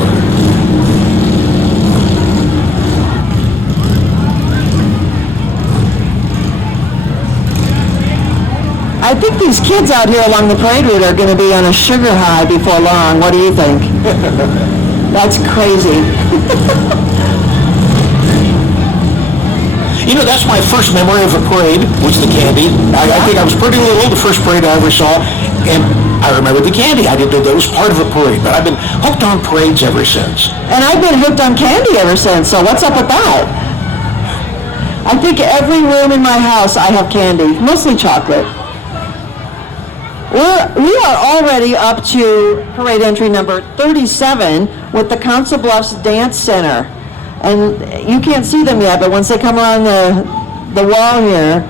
I think these kids out here along the parade route are going to be on a sugar high before long. What do you think? That's crazy. You know, that's my first memory of a parade, was the candy. I think I was pretty little, the first parade I ever saw, and I remember the candy. I didn't know that was part of a parade, but I've been hooked on parades ever since. And I've been hooked on candy ever since, so what's up with that? I think every room in my house I have candy, mostly chocolate. We are already up to parade entry number 37 with the Council Bluffs Dance Center. And you can't see them yet, but once they come around the wall here,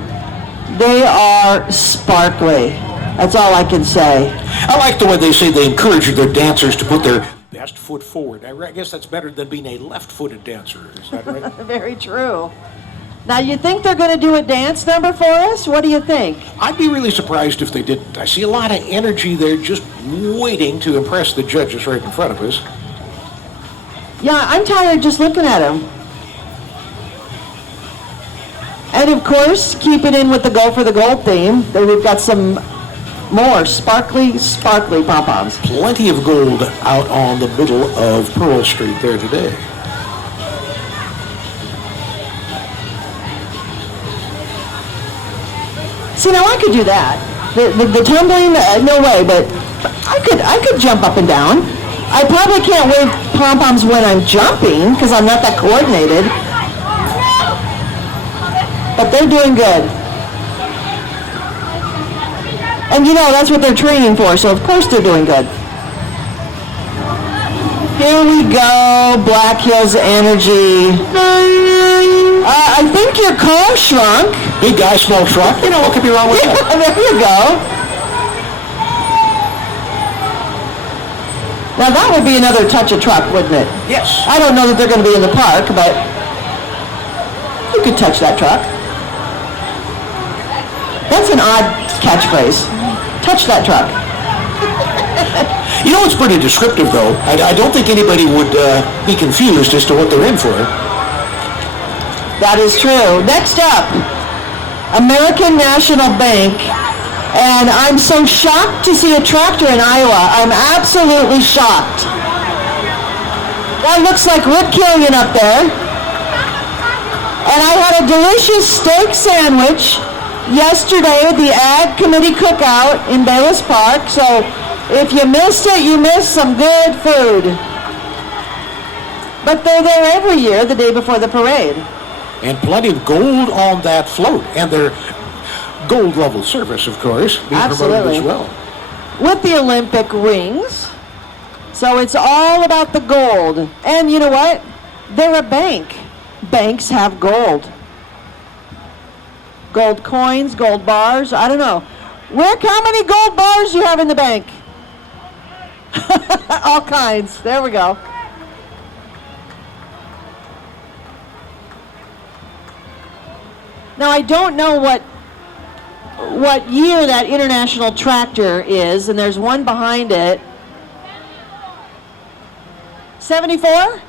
they are sparkly. That's all I can say. I like the way they say they encourage their dancers to put their best foot forward. I guess that's better than being a left-footed dancer. Is that right? Very true. Now, you think they're going to do a dance number for us? What do you think? I'd be really surprised if they didn't. I see a lot of energy there just waiting to impress the judges right in front of us. Yeah, I'm tired just looking at them. And of course, keep it in with the Go for the Gold theme. There we've got some more sparkly pom-poms. Plenty of gold out on the middle of Pearl Street there today. See, now I could do that. The tumbling, no way, but I could jump up and down. I probably can't wave pom-poms when I'm jumping because I'm not that coordinated. But they're doing good. And you know, that's what they're training for, so of course they're doing good. Here we go, Black Hills Energy. I think your car shrunk. Big guy, small truck. You know, what could be wrong with that? There you go. Now that would be another touch of truck, wouldn't it? Yes. I don't know that they're going to be in the park, but you could touch that truck. That's an odd catchphrase. Touch that truck. You know, it's pretty descriptive, though. I don't think anybody would be confused as to what they're in for. That is true. Next up, American National Bank. And I'm so shocked to see a tractor in Iowa. I'm absolutely shocked. That looks like Rick Killian up there. And I had a delicious steak sandwich yesterday at the Ag Committee Cookout in Bayless Park. So if you missed it, you missed some good food. But they're there every year, the day before the parade. And plenty of gold on that float. And their gold level service, of course, being promoted as well. With the Olympic rings. So it's all about the gold. And you know what? They're a bank. Banks have gold. Gold coins, gold bars, I don't know. Rick, how many gold bars do you have in the bank? All kinds. There we go. Now I don't know what year that International Tractor is, and there's one behind it. 74?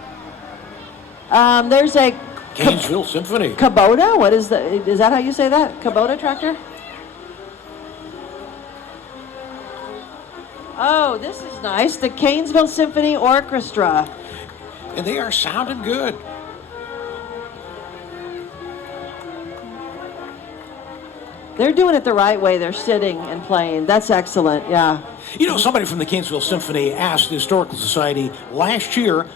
There's a Gainesville Symphony. Kubota? What is that how you say that? Kubota tractor? Oh, this is nice. The Gainesville Symphony Orchestra. And they are sounding good. They're doing it the right way. They're sitting and playing. That's excellent, yeah. You know, somebody from the Gainesville Symphony asked the Historical Society last year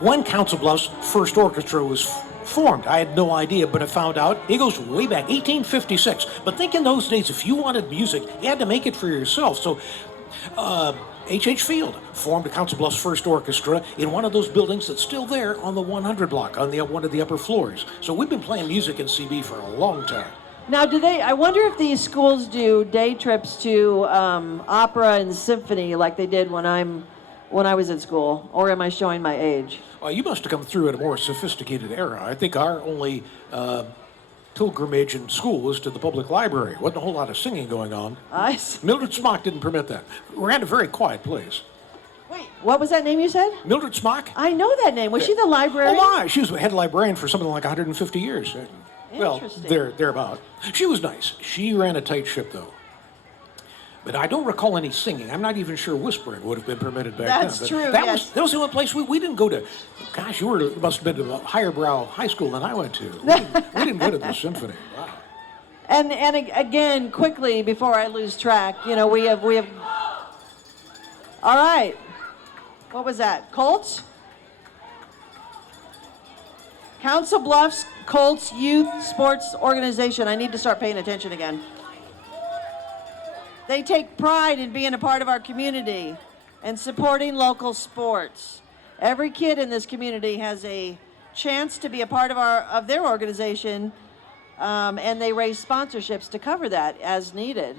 when Council Bluffs' first orchestra was formed. I had no idea, but I found out it goes way back, 1856. But think in those days, if you wanted music, you had to make it for yourself. So H.H. Field formed the Council Bluffs' first orchestra in one of those buildings that's still there on the 100 block, on one of the upper floors. So we've been playing music in CB for a long time. Now, I wonder if these schools do day trips to opera and symphony like they did when I was in school, or am I showing my age? Well, you must have come through at a more sophisticated era. I think our only pilgrimage in school was to the public library. Wasn't a whole lot of singing going on. Mildred Smock didn't permit that. We ran a very quiet place. Wait, what was that name you said? Mildred Smock? I know that name. Was she the librarian? Oh my, she was head librarian for something like 150 years. Well, Interesting. thereabout. She was nice. She ran a tight ship, though. But I don't recall any singing. I'm not even sure whispering would have been permitted back then. That's true, That yes. was the only place we didn't go to. Gosh, you must have been to a higher brow high school than I went to. We didn't go to the symphony. Wow. And again, quickly, before I lose track, we have. All right. What was that? Colts? Council Bluffs Colts Youth Sports Organization. I need to start paying attention again. They take pride in being a part of our community and supporting local sports. Every kid in this community has a chance to be a part of their organization, and they raise sponsorships to cover that as needed.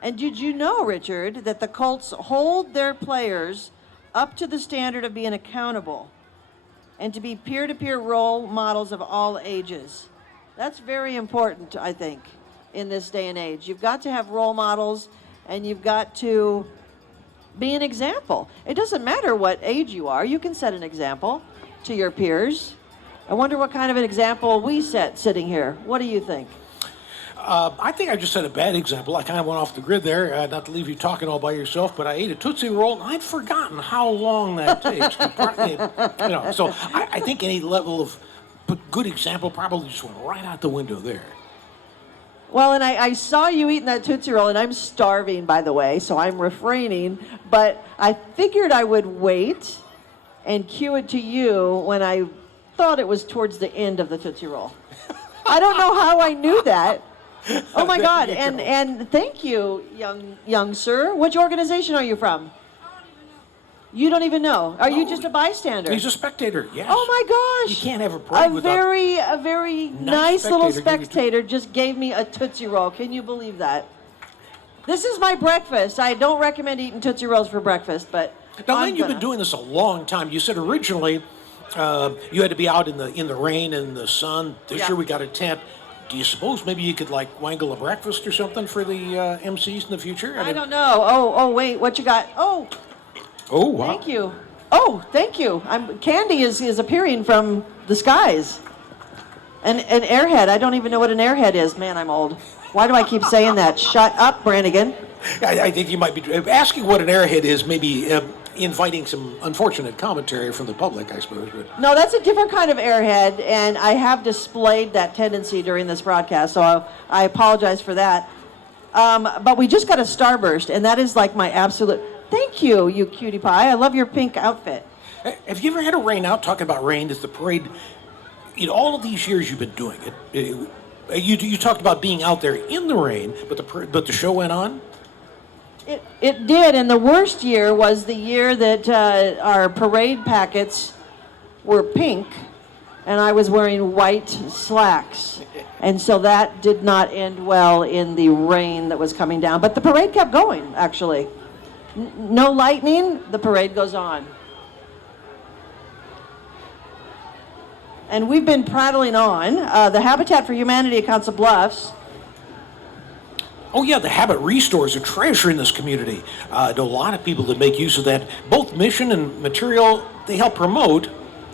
And did you know, Richard, that the Colts hold their players up to the standard of being accountable? and to be peer-to-peer role models of all ages. That's very important, I think, in this day and age. You've got to have role models, and you've got to be an example. It doesn't matter what age you are. You can set an example to your peers. I wonder what kind of an example we set sitting here. What do you think? I think I just set a bad example. I kind of went off the grid there, not to leave you talking all by yourself, but I ate a Tootsie Roll, and I'd forgotten how long that takes. So I think any level of good example probably just went right out the window there. Well, and I saw you eating that Tootsie Roll, and I'm starving, by the way, so I'm refraining, but I figured I would wait and cue it to you when I thought it was towards the end of the Tootsie Roll. I don't know how I knew that. Oh my God! And thank you, young sir. Which organization are you from? You don't even know. Are you just a bystander? He's a spectator. Yes. Oh my gosh! You can't have a parade without a very nice little spectator just gave me a Tootsie Roll. Can you believe that? This is my breakfast. I don't recommend eating Tootsie Rolls for breakfast, but now, Lynn, you've been doing this a long time. You said originally you had to be out in the rain and the sun. This year we got a tent. Do you suppose maybe you could wangle a breakfast or something for the MCs in the future? I don't know. Oh, wait, what you got? Oh, wow. Thank you. Oh, thank you. Candy is appearing from the skies. An airhead. I don't even know what an airhead is. Man, I'm old. Why do I keep saying that? Shut up, Brannigan. I think you might be asking what an airhead is, maybe inviting some unfortunate commentary from the public, I suppose. But. No, that's a different kind of airhead, and I have displayed that tendency during this broadcast, so I apologize for that. But we just got a starburst, and that is like my absolute... Thank you, you cutie pie. I love your pink outfit. Have you ever had a rain out? Talking about rain, is the parade... all of these years you've been doing it, you talked about being out there in the rain, but the show went on? It did, and the worst year was the year that our parade packets were pink, and I was wearing white slacks. And so that did not end well in the rain that was coming down. But the parade kept going, actually. No lightning, the parade goes on. And we've been prattling on. The Habitat for Humanity at Council Bluffs. Oh, yeah, the Habit Restore is a treasure in this community. I know a lot of people that make use of that. Both mission and material, they help promote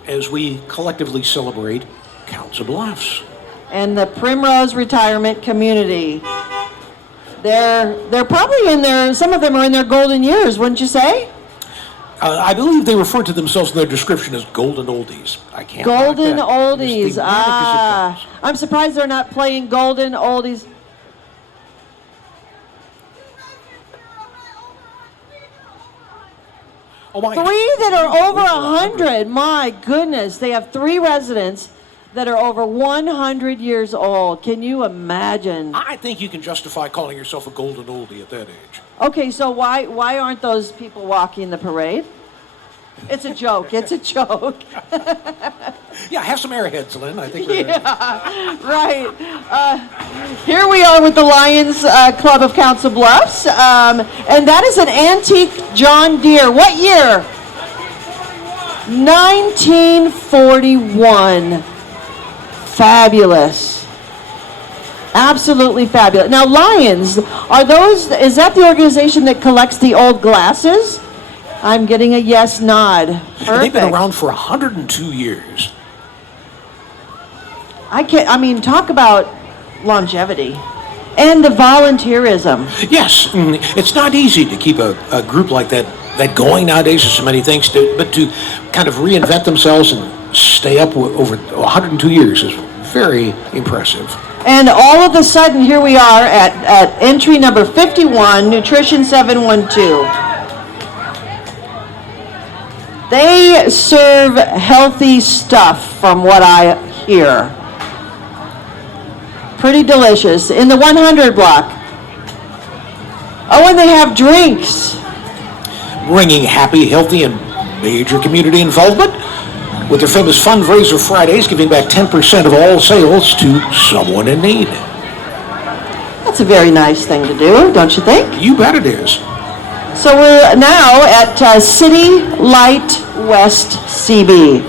as we collectively celebrate Council Bluffs. And the Primrose Retirement Community. They're probably in their, some of them are in their golden years, wouldn't you say? I believe they refer to themselves in their description as golden oldies. I can't. Golden oldies. I'm surprised they're not playing golden oldies. Oh my. 3 that are over 100. My goodness. They have 3 residents that are over 100 years old. Can you imagine? I think you can justify calling yourself a golden oldie at that age. Okay, so why aren't those people walking the parade? It's a joke. It's a joke. Yeah, have some airheads, Lynn. I think we're right. Here we are with the Lions Club of Council Bluffs, and that is an antique John Deere. What year? 1941. Fabulous. Absolutely fabulous. Now, Lions, is that the organization that collects the old glasses? I'm getting a yes nod. Perfect. They've been around for 102 years. Talk about longevity and the volunteerism. Yes, it's not easy to keep a group like that going nowadays. There's so many things but to kind of reinvent themselves and stay up over 102 years is very impressive. And all of a sudden, here we are at entry number 51, Nutrition 712. They serve healthy stuff, from what I hear. Pretty delicious. In the 100 block. Oh, and they have drinks. Bringing happy, healthy, and major community involvement with their famous fundraiser Fridays, giving back 10% of all sales to someone in need. That's a very nice thing to do, don't you think? You bet it is. So we're now at City Light West CB.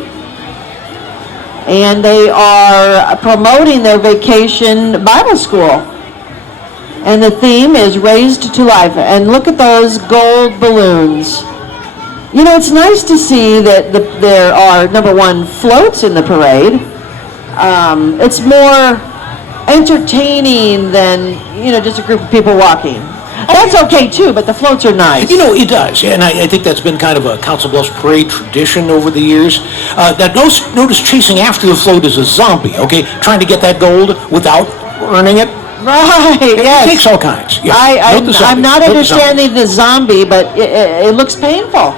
And they are promoting their vacation Bible school. And the theme is Raised to Life. And look at those gold balloons. You know, it's nice to see that there are, number one, floats in the parade. It's more entertaining than, just a group of people walking. That's okay too, but the floats are nice. It does, and I think that's been kind of a Council Bluffs parade tradition over the years. Now, notice chasing after the float is a zombie, okay? Trying to get that gold without earning it. Right, yes. It takes all kinds. Yeah. I'm not understanding the zombie, but it looks painful.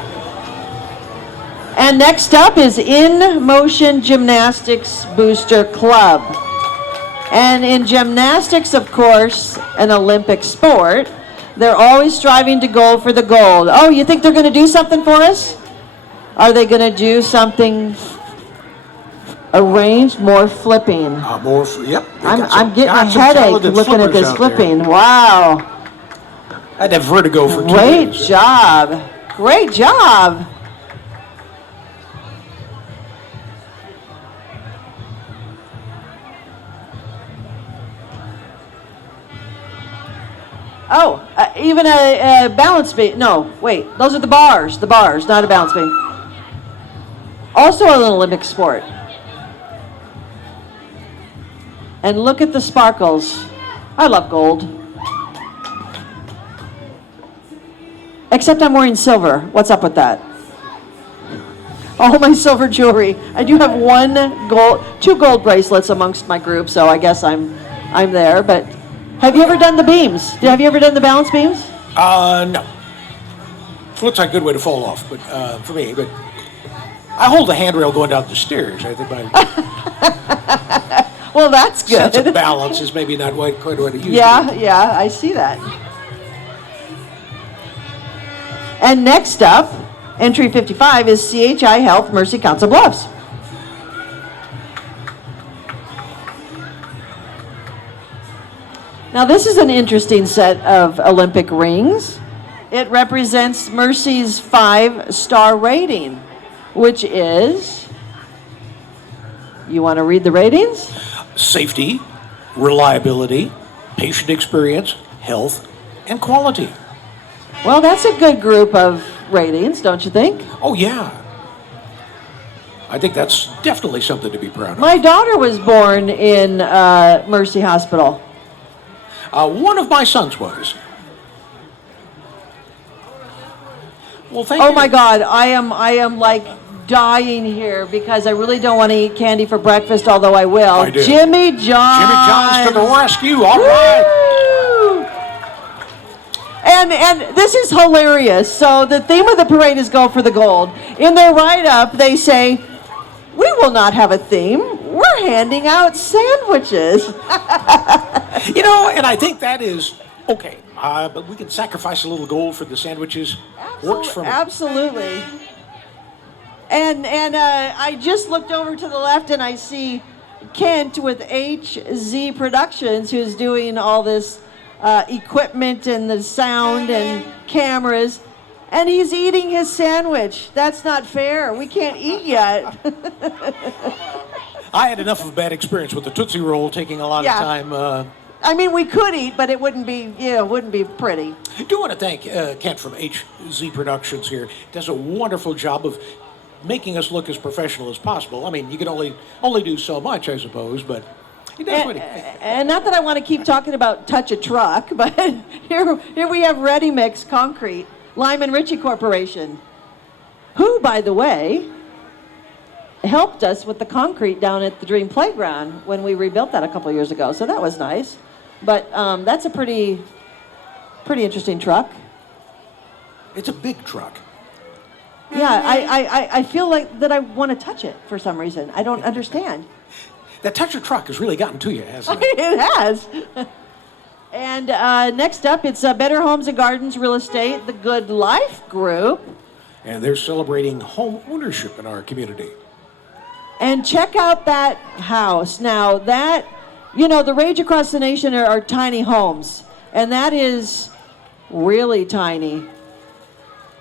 And next up is In Motion Gymnastics Booster Club. And in gymnastics, of course, an Olympic sport, they're always striving to go for the gold. Oh, you think they're going to do something for us? Are they going to do something arranged? More flipping. Yep. I'm getting a headache looking at this flipping. Wow. I'd have vertigo for 2 Great years. job. Great job. Oh, even a balance beam. No, wait. Those are the bars. The bars, not a balance beam. Also an Olympic sport. And look at the sparkles. I love gold. Except I'm wearing silver. What's up with that? All my silver jewelry. I do have two gold bracelets amongst my group, so I guess I'm there. But have you ever done the beams? Have you ever done the balance beams? No. It looks like a good way to fall off, but for me. But I hold the handrail going down the stairs. I think my well, that's good. sense of balance is maybe not quite what it used to be. Yeah, I see that. And next up, entry 55 is CHI Health Mercy Council Bluffs. Now this is an interesting set of Olympic rings. It represents Mercy's 5-star rating, which is, you want to read the ratings? Safety, reliability, patient experience, health, and quality. Well, that's a good group of ratings, don't you think? Oh, yeah. I think that's definitely something to be proud of. My daughter was born in Mercy Hospital. One of my sons was. Well, thank you. Oh my God, I am like dying here because I really don't want to eat candy for breakfast, although I will. I do. Jimmy John's. Jimmy John's to the rescue. All right. And this is hilarious. So the theme of the parade is Go for the Gold. In their write-up, they say, "We will not have a theme. We're handing out sandwiches." And I think that is okay. But we can sacrifice a little gold for the sandwiches. Works for me. Absolutely. And I just looked over to the left and I see Kent with HZ Productions, who's doing all this equipment and the sound and cameras, and he's eating his sandwich. That's not fair. We can't eat yet. I had enough of a bad experience with the Tootsie Roll taking a lot of time. I mean, we could eat, but it wouldn't be pretty. I do want to thank Kent from HZ Productions here. Does a wonderful job of making us look as professional as possible. I mean, you can only do so much, I suppose, but he does what he can. And not that I want to keep talking about Touch a Truck, but here we have Ready Mix Concrete, Lyman Ritchie Corporation, who, by the way, helped us with the concrete down at the Dream Playground when we rebuilt that a couple of years ago. So that was nice. But that's a pretty interesting truck. It's a big truck. Yeah, I feel like that I want to touch it for some reason. I don't understand. That Touch a Truck has really gotten to you, hasn't it? It has. And next up, it's Better Homes and Gardens Real Estate, the Good Life Group. And they're celebrating home ownership in our community. And check out that house. Now that, the rage across the nation are tiny homes. And that is really tiny.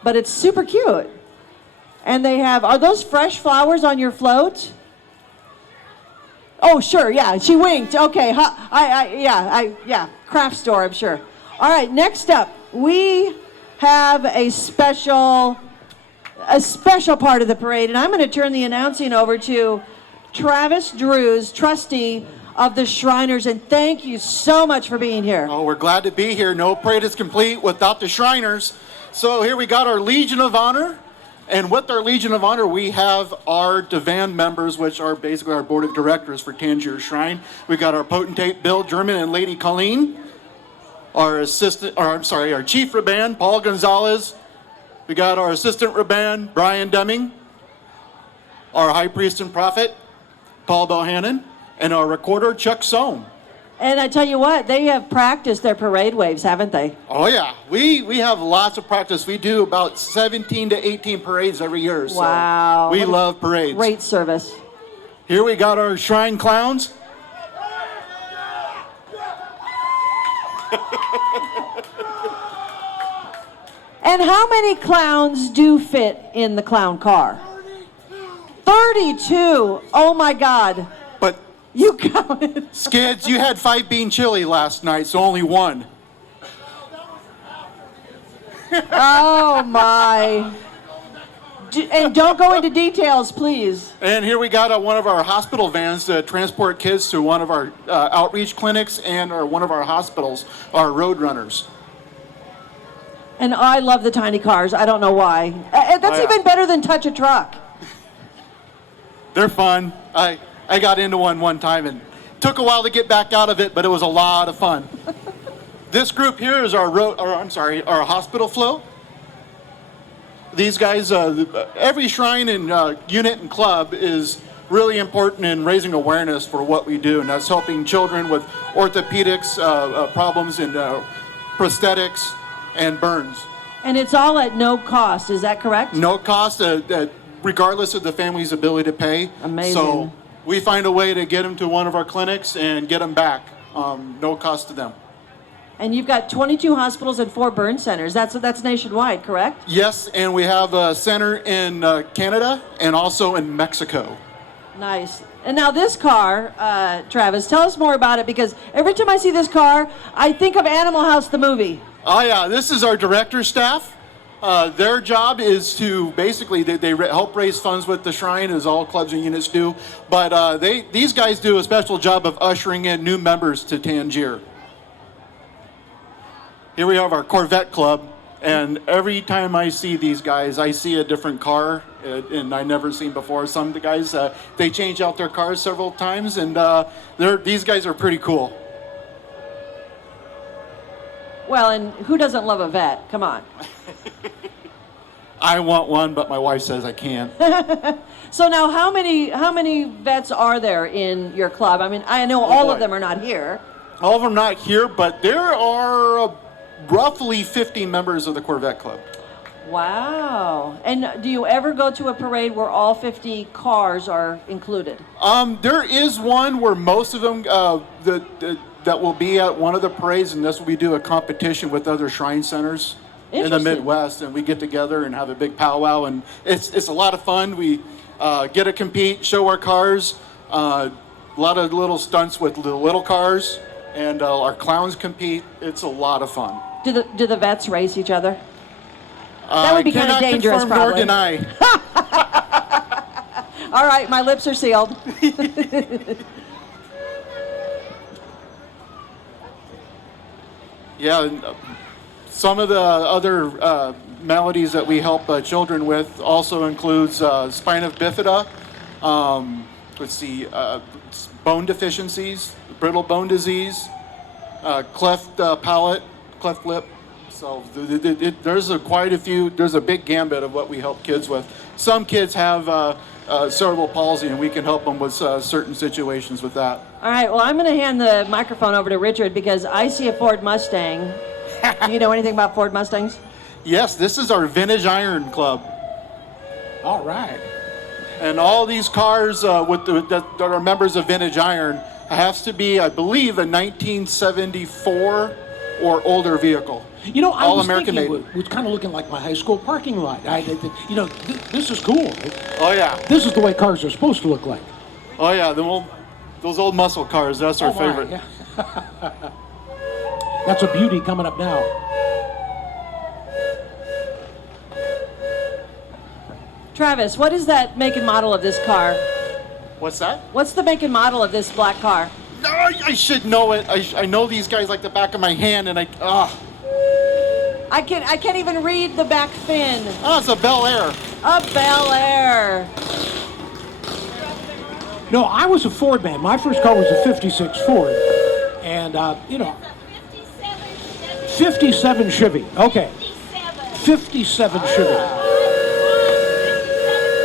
But it's super cute. And they have, are those fresh flowers on your float? Oh, sure, yeah, she winked. Okay, yeah, craft store, I'm sure. All right, next up, we have a special part of the parade, and I'm going to turn the announcing over to Travis Drews, trustee of the Shriners, and thank you so much for being here. Oh, we're glad to be here. No parade is complete without the Shriners. So here we got our Legion of Honor. And with our Legion of Honor, we have our divan members, which are basically our board of directors for Tangier Shrine. We got our potentate Bill German and Lady Colleen, our chief Raban, Paul Gonzalez. We got our assistant Raban, Brian Deming, our high priest and prophet, Paul Bohannon, and our recorder, Chuck Sohm. And I tell you what, they have practiced their parade waves, haven't they? Oh yeah, we have lots of practice. We do about 17 to 18 parades every year. So Wow. we love parades. Great service. Here we got our shrine clowns. And how many clowns do fit in the clown car? 32. Oh my God. But You counted. Skids, you had 5 bean chili last night, so only one. Oh my. And don't go into details, please. And here we got one of our hospital vans to transport kids to one of our outreach clinics and one of our hospitals, our road runners. And I love the tiny cars. I don't know why. That's Oh, yeah. even better than touch a truck. They're fun. I got into one time and took a while to get back out of it, but it was a lot of fun. This group here is our hospital flow. These guys, every shrine and unit and club is really important in raising awareness for what we do, and that's helping children with orthopedics problems and prosthetics and burns. And it's all at no cost, is that correct? No cost, regardless of the family's ability to pay. Amazing. So we find a way to get them to one of our clinics and get them back, no cost to them. And you've got 22 hospitals and 4 burn centers. That's nationwide, correct? Yes, and we have a center in Canada and also in Mexico. Nice. And now this car, Travis, tell us more about it, because every time I see this car, I think of Animal House, the movie. Oh yeah, this is our director staff. Their job is to basically, they help raise funds with the shrine, as all clubs and units do. But these guys do a special job of ushering in new members to Tangier. Here we have our Corvette Club, and every time I see these guys, I see a different car, and I never seen before. Some of the guys, they change out their cars several times, and these guys are pretty cool. Well, and who doesn't love a vet? Come on. I want one, but my wife says I can't. So now how many vets are there in your club? I mean, I know all of boy. them are not here. All of them not here, but there are roughly 50 members of the Corvette Club. Wow. And do you ever go to a parade where all 50 cars are included? There is one where most of them that will be at one of the parades, and this will be do a competition with other shrine centers in the Interesting. Midwest, and we get together and have a big powwow, and it's a lot of fun. We get to compete, show our cars, a lot of little stunts with the little cars, and our clowns compete. It's a lot of fun. Do the vets race each other? That would be kind of dangerous, confirm nor probably. deny. All right, my lips are sealed. Yeah, and, some of the other maladies that we help children with also includes spina bifida, bone deficiencies, brittle bone disease, cleft palate, cleft lip. So there's there's a big gambit of what we help kids with. Some kids have cerebral palsy, and we can help them with certain situations with that. All right, well, I'm going to hand the microphone over to Richard, because I see a Ford Mustang. Do you know anything about Ford Mustangs? Yes, this is our Vintage Iron Club. All right. And all these cars that are members of Vintage Iron has to be, I believe, a 1974 or older vehicle. You know, I All was American thinking made. it was kind of looking like my high school parking lot. This is cool. Oh yeah. This is the way cars are supposed to look like. Oh yeah. Then Those old muscle cars, that's our Oh, my, favorite. yeah. That's a beauty coming up now. Travis, what is that make and model of this car? What's that? What's the make and model of this black car? No, I should know it. I know these guys like the back of my hand, and I can't even read the back fin. Oh, it's a Bel Air. A Bel Air. No, I was a Ford man. My first car was a 56 Ford. And, 57 Chevy. Okay. 57 Chevy.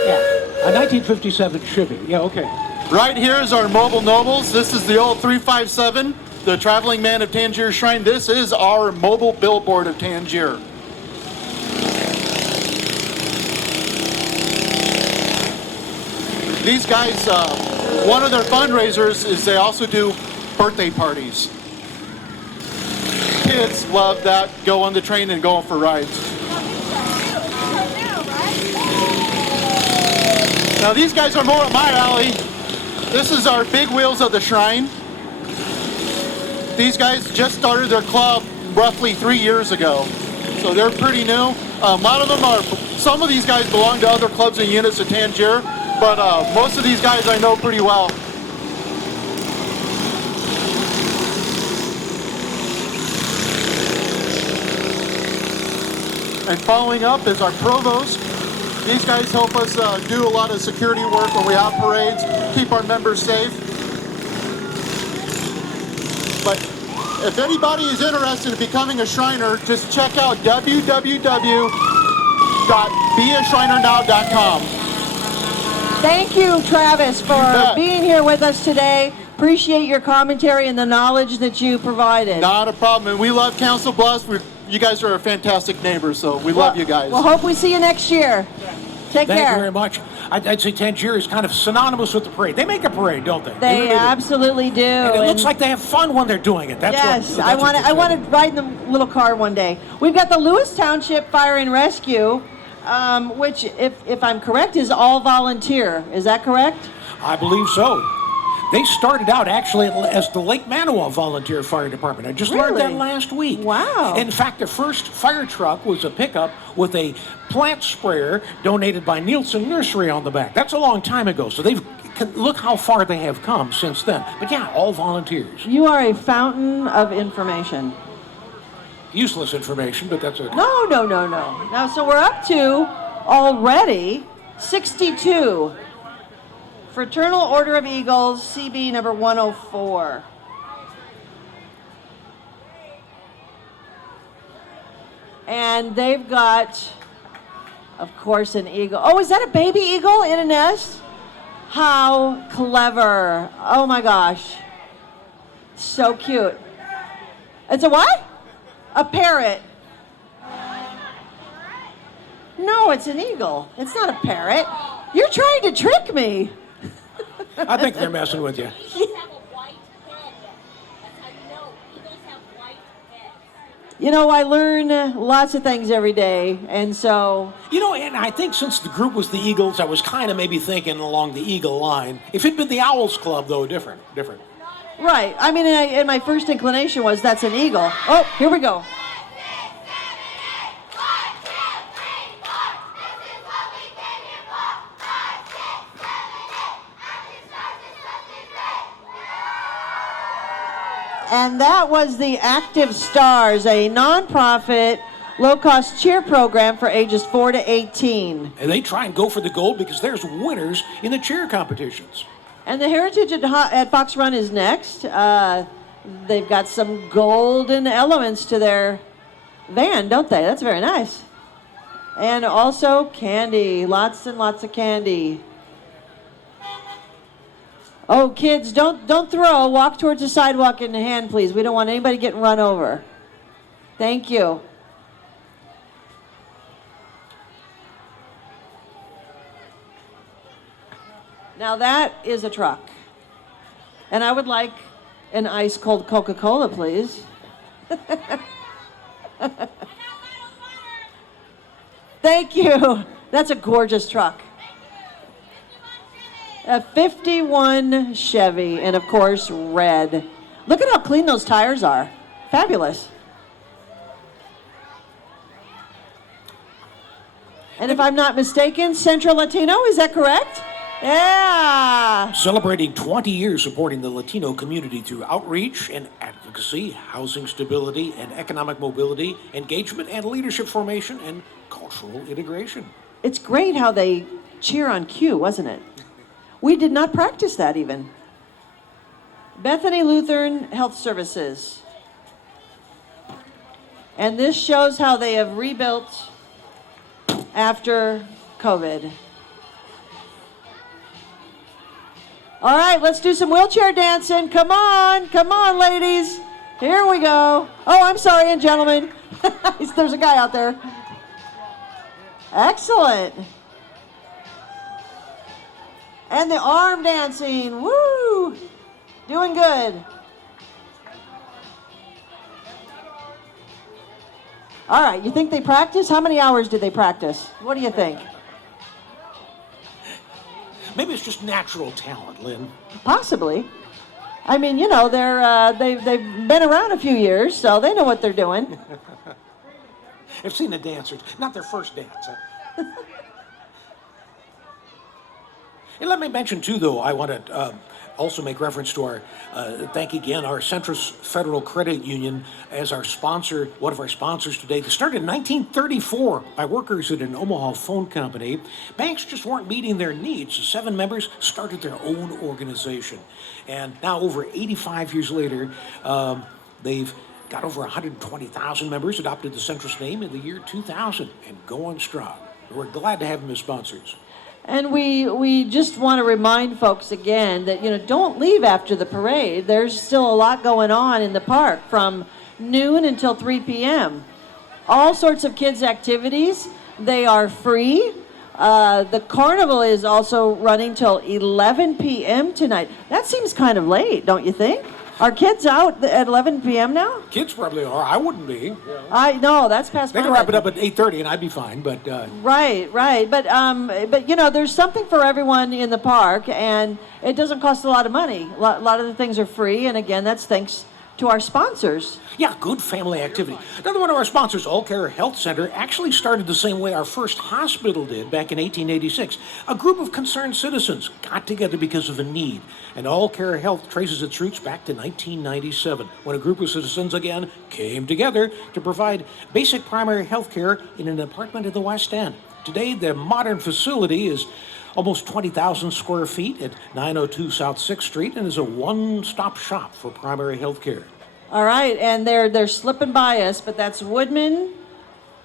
Yeah. A 1957 Chevy. Yeah, okay. Right here is our Mobile Nobles. This is the old 357, the Traveling Man of Tangier Shrine. This is our mobile billboard of Tangier. These guys, one of their fundraisers is they also do birthday parties. Kids love that, go on the train and go for rides. Now these guys are more up my alley. This is our big wheels of the shrine. These guys just started their club roughly 3 years ago. So they're pretty new. A lot of them some of these guys belong to other clubs and units at Tangier, but most of these guys I know pretty well. And following up is our provost. These guys help us do a lot of security work when we have parades, keep our members safe. But if anybody is interested in becoming a Shriner, just check out www.beashrinernow.com. Thank you, Travis, for bet. being here with us today. Appreciate your commentary and the knowledge that you provided. Not a problem. And we love Council Bluffs. You guys are a fantastic neighbors, so we love you guys. We'll hope we see you next year. Take Thank care. you very much. I'd say Tangier is kind of synonymous with the parade. They make a parade, don't they? They really do. absolutely do. And it looks like they have fun when they're doing it. Yes, I want to ride in the little car one day. We've got the Lewis Township Fire and Rescue, which, if I'm correct, is all volunteer. Is that correct? I believe so. They started out actually as the Lake Manawa Volunteer Fire Department. I just learned that Really? last week. Wow. In fact, the first fire truck was a pickup with a plant sprayer donated by Nielsen Nursery on the back. That's a long time ago. So look how far they have come since then. But yeah, all volunteers. You are a fountain of information. Useless information, but that's okay. No. Now, so we're up to already 62. Fraternal Order of Eagles, CB number 104. And they've got, of course, an eagle. Oh, is that a baby eagle in a nest? How clever. Oh my gosh. So cute. It's a what? A parrot. No, it's an eagle. It's not a parrot. You're trying to trick me. I think they're messing with you. Eagles have a white head. That's how you know. Eagles have white heads. You know, I learn lots of things every day, and so... And I think since the group was the Eagles, I was kind of maybe thinking along the Eagle line. If it'd been the Owls Club, though, different. Right. I mean, and my first inclination was that's an eagle. Oh, here we go. And that was the Active Stars, a nonprofit, low-cost cheer program for ages 4 to 18. And they try and go for the gold because there's winners in the cheer competitions. And the Heritage at Fox Run is next. They've got some golden elements to their van, don't they? That's very nice. And also candy, lots and lots of candy. Oh, kids, don't throw. Walk towards the sidewalk in the hand, please. We don't want anybody getting run over. Thank you. Now that is a truck. And I would like an ice-cold Coca-Cola, please. Thank you. That's a gorgeous truck. A 51 Chevy, and of course, red. Look at how clean those tires are. Fabulous. And if I'm not mistaken, Central Latino, is that correct? Yeah. Celebrating 20 years supporting the Latino community through outreach and advocacy, housing stability and economic mobility, engagement and leadership formation, and cultural integration. It's great how they cheer on cue, wasn't it? We did not practice that even. Bethany Lutheran Health Services. And this shows how they have rebuilt after COVID. All right, let's do some wheelchair dancing. Come on, ladies. Here we go. Oh, I'm sorry, and gentlemen. There's a guy out there. Excellent. And the arm dancing. Woo! Doing good. All right, you think they practice? How many hours did they practice? What do you think? Maybe it's just natural talent, Lynn. Possibly. I mean, you know, they've been around a few years, so they know what they're doing. I've seen the dancers, not their first dance. Huh? And let me mention, too, though, I want to also make reference to our, thank again, our Centrist Federal Credit Union as our sponsor, one of our sponsors today. They started in 1934 by workers at an Omaha phone company. Banks just weren't meeting their needs, so 7 members started their own organization. And now, over 85 years later, they've got over 120,000 members, adopted the Centrist name in the year 2000, and going strong. We're glad to have them as sponsors. And we just want to remind folks again that, you know, don't leave after the parade. There's still a lot going on in the park from noon until 3 p.m. All sorts of kids' activities. They are free. The carnival is also running till 11 p.m. tonight. That seems kind of late, don't you think? Are kids out at 11 p.m. now? Kids probably are. I wouldn't be. I know, that's past my They can wrap it bedtime. up at 8:30 and I'd be fine, but... Right. But you know, there's something for everyone in the park, and it doesn't cost a lot of money. A lot of the things are free, and again, that's thanks to our sponsors. Yeah, good family activity. Another one of our sponsors, Allcare Health Center, actually started the same way our first hospital did back in 1886. A group of concerned citizens got together because of a need, and Allcare Health traces its roots back to 1997, when a group of citizens again came together to provide basic primary health care in an apartment in the West End. Today, the modern facility is almost 20,000 square feet at 902 South 6th Street and is a one-stop shop for primary health care. All right, and they're slipping by us, but that's Woodman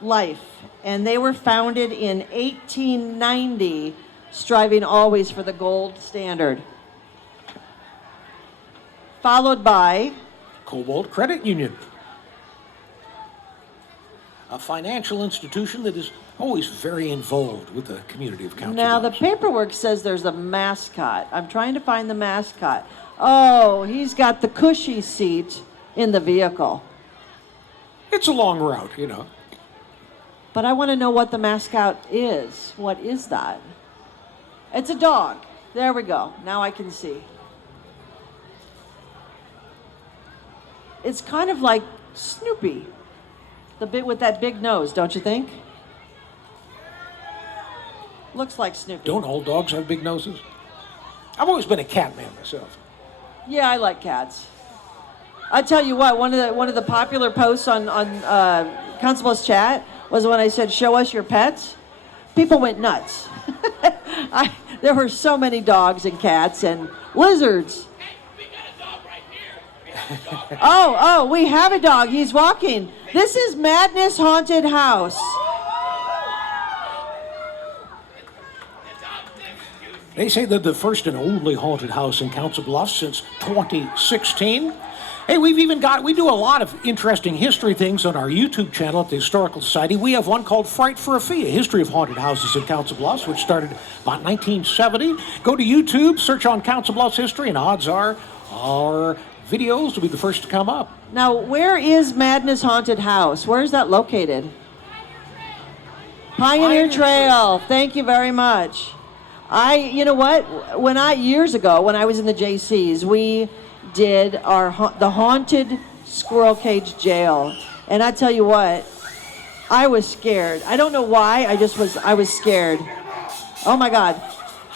Life, and they were founded in 1890, striving always for the gold standard. Followed by Cobalt Credit Union, a financial institution that is always very involved with the community of Council Now, the Bluffs. paperwork says there's a mascot. I'm trying to find the mascot. Oh, he's got the cushy seat in the vehicle. It's a long route, you know. But I want to know what the mascot is. What is that? It's a dog. There we go. Now I can see. It's kind of like Snoopy. The bit with that big nose, don't you think? Looks like Snoopy. Don't all dogs have big noses? I've always been a cat man myself. Yeah, I like cats. I tell you what, one of the popular posts on Council Bluffs chat was when I said, "Show us your pets." People went nuts. There were so many dogs and cats and lizards. Oh, we have a dog. He's walking. This is Madness Haunted House. They say they're the first and only haunted house in Council Bluffs since 2016. Hey, we do a lot of interesting history things on our YouTube channel at the Historical Society. We have one called Fright for a Fee, a history of haunted houses in Council Bluffs, which started about 1970. Go to YouTube, search on Council Bluffs history, and odds are our videos will be the first to come up. Now, where is Madness Haunted House? Where is that located? Pioneer Trail. Thank you very much. You know what? Years ago, when I was in the JCs, we did the haunted squirrel cage jail. And I tell you what, I was scared. I don't know why, I was scared. Oh my God.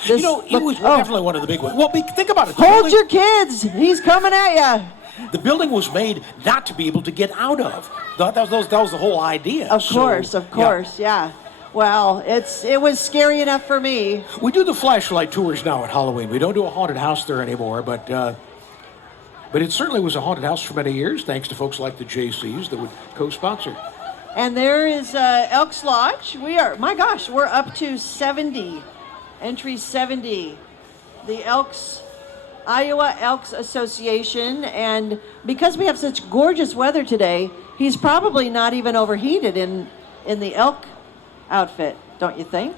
It was definitely one of the big ones. Well, think about it. Hold your kids. He's coming at you. The building was made not to be able to get out of. That was the whole idea. Of course, yeah. Well, it was scary enough for me. We do the flashlight tours now at Halloween. We don't do a haunted house there anymore, but it certainly was a haunted house for many years, thanks to folks like the JCs that would co-sponsor. And there is Elks Lodge. We're up to 70. Entry 70. The Iowa Elks Association. And because we have such gorgeous weather today, he's probably not even overheated in the elk outfit, don't you think?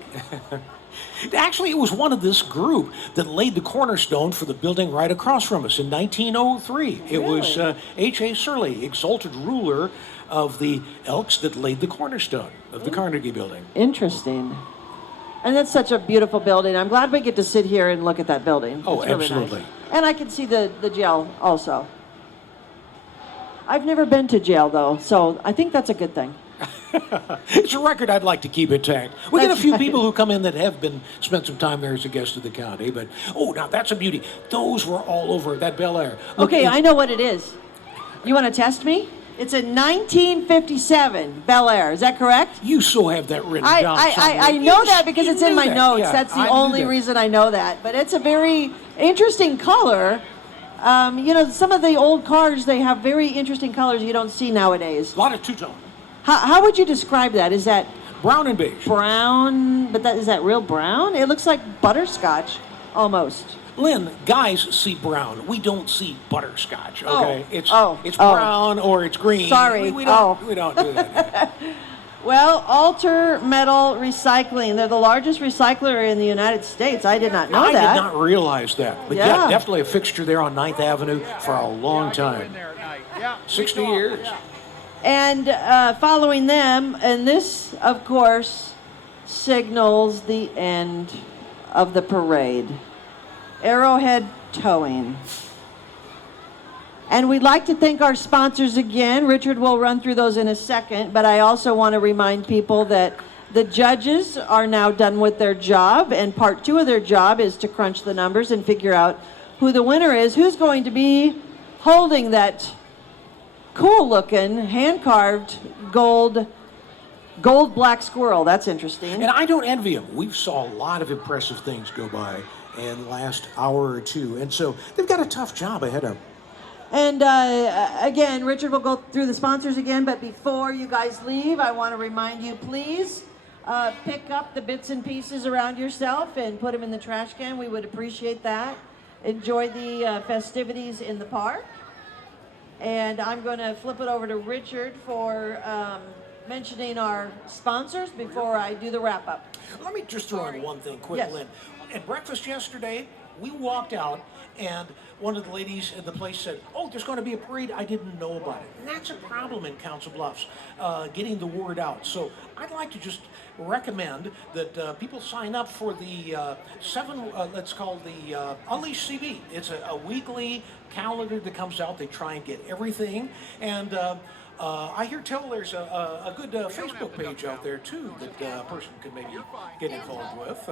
Actually, it was one of this group that laid the cornerstone for the building right across from us in 1903. It was H.A. Surley, exalted ruler of the Elks, that laid the cornerstone of the Carnegie Building. Interesting. And that's such a beautiful building. I'm glad we get to sit here and look at that building. Oh, it's really absolutely. Nice. And I can see the jail also. I've never been to jail, though, so I think that's a good thing. It's a record I'd like to keep intact. We get a few people who come in that have spent some time there as a guest of the county, but now that's a beauty. Those were all over that Bel Air. Okay, I know what it is. You want to test me? It's a 1957 Bel Air. Is that correct? You so have that written down. I know that because it's in my notes. Yeah, that's the only reason I know that. But it's a very interesting color. Some of the old cars, they have very interesting colors you don't see nowadays. A lot of two-tone. How would you describe that? Is that brown and beige? Brown, but is that real brown? It looks like butterscotch, almost. Lynn, guys see brown. We don't see butterscotch. Okay, it's brown or it's green. Sorry, we don't do that. Well, Alter Metal Recycling. They're the largest recycler in the United States. I did not know that. I did not realize that. But yeah, definitely a fixture there on 9th Avenue for a long time. 60 years. And following them, and this, of course, signals the end of the parade. Arrowhead Towing. And we'd like to thank our sponsors again. Richard will run through those in a second, but I also want to remind people that the judges are now done with their job, and part 2 of their job is to crunch the numbers and figure out who the winner is, who's going to be holding that cool-looking, hand-carved gold black squirrel. That's interesting. And I don't envy them. We've saw a lot of impressive things go by in the last hour or two, and so they've got a tough job ahead of them. And again, Richard will go through the sponsors again, but before you guys leave, I want to remind you, please pick up the bits and pieces around yourself and put them in the trash can. We would appreciate that. Enjoy the festivities in the park. And I'm going to flip it over to Richard for mentioning our sponsors before I do the wrap-up. Let me just throw in one thing quick, Yes. Lynn. At breakfast yesterday, we walked out, and one of the ladies in the place said, there's going to be a parade. I didn't know about it. And that's a problem in Council Bluffs, getting the word out. So I'd like to just recommend that people sign up for the Unleash CB. It's a weekly calendar that comes out. They try and get everything. And I hear there's a good Facebook page out there too that a person could maybe get involved with.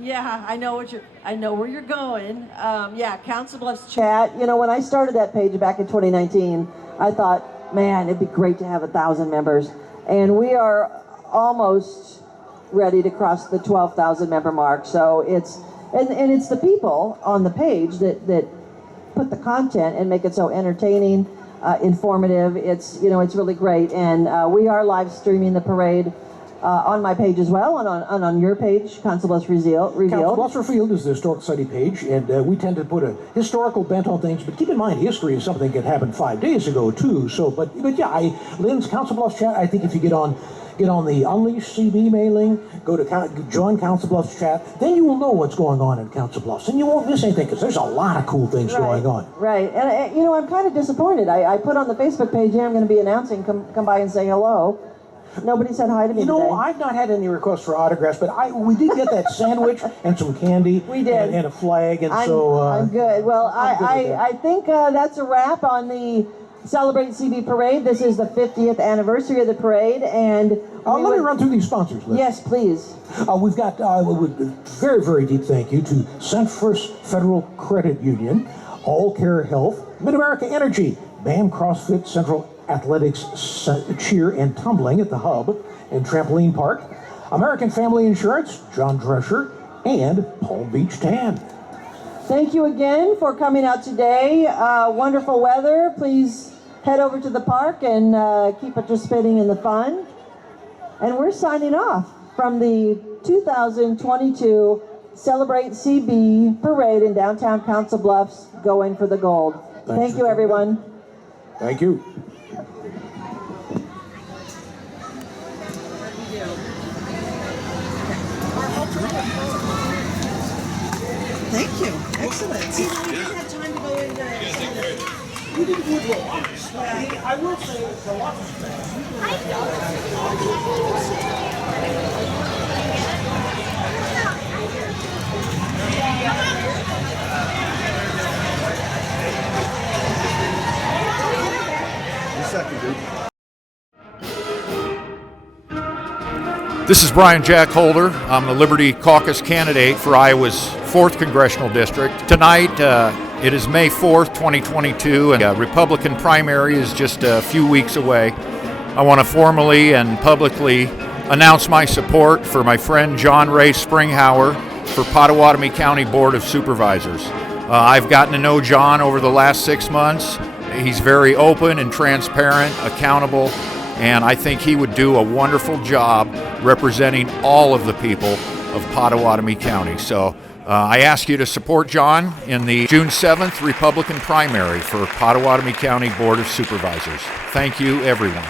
Yeah, I know where you're going. Council Bluffs chat. When I started that page back in 2019, I thought, man, it'd be great to have 1,000 members, and we are almost ready to cross the 12,000 member mark. So it's the people on the page that put the content and make it so entertaining. Informative. It's really great, and we are live streaming the parade on my page as well, and on your page, Council Bluffs Revealed. Council Bluffs Revealed is the Historical Society page, and we tend to put a historical bent on things, but keep in mind, history is something that happened 5 days ago too. So, but yeah, Lynn's Council Bluffs chat. I think if you get on the Unleash CB mailing, join Council Bluffs chat, then you will know what's going on in Council Bluffs, and you won't miss anything because there's a lot of cool things going on. Right, and I'm kind of disappointed. I put on the Facebook page, I'm going to be announcing, come by and say hello. Nobody said hi to me You know, today. I've not had any requests for autographs, but we did get that sandwich and some candy. We did. And a flag, and I'm good. Well, I'm good with that. I think that's a wrap on the Celebrate CB Parade. This is the 50th anniversary of the parade, and let me run through these sponsors, Liz. Yes, please. We've got a very, very deep thank you to Centrist Federal Credit Union, Allcare Health, Mid-America Energy, BAM CrossFit Central Athletics Cheer and Tumbling at the Hub and Trampoline Park, American Family Insurance, John Drescher, and Palm Beach Tan. Thank you again for coming out today. Wonderful weather. Please head over to the park and keep participating in the fun. And we're signing off from the 2022 Celebrate CB Parade in downtown Council Bluffs. Go in for the gold. Thank you, everyone. Thank you. Thank you. Excellent. See, we didn't have time to go into... You did good work. I will say, for lots of This is Brian Jack Holder. I'm the Liberty Caucus candidate for Iowa's 4th Congressional District. Tonight, it is May 4th, 2022, and a Republican primary is just a few weeks away. I want to formally and publicly announce my support for my friend John Ray Springhauer for Pottawatomie County Board of Supervisors. I've gotten to know John over the last 6 months. He's very open and transparent, accountable, and I think he would do a wonderful job representing all of the people of Pottawatomie County. So I ask you to support John in the June 7th Republican primary for Pottawatomie County Board of Supervisors. Thank you, everyone.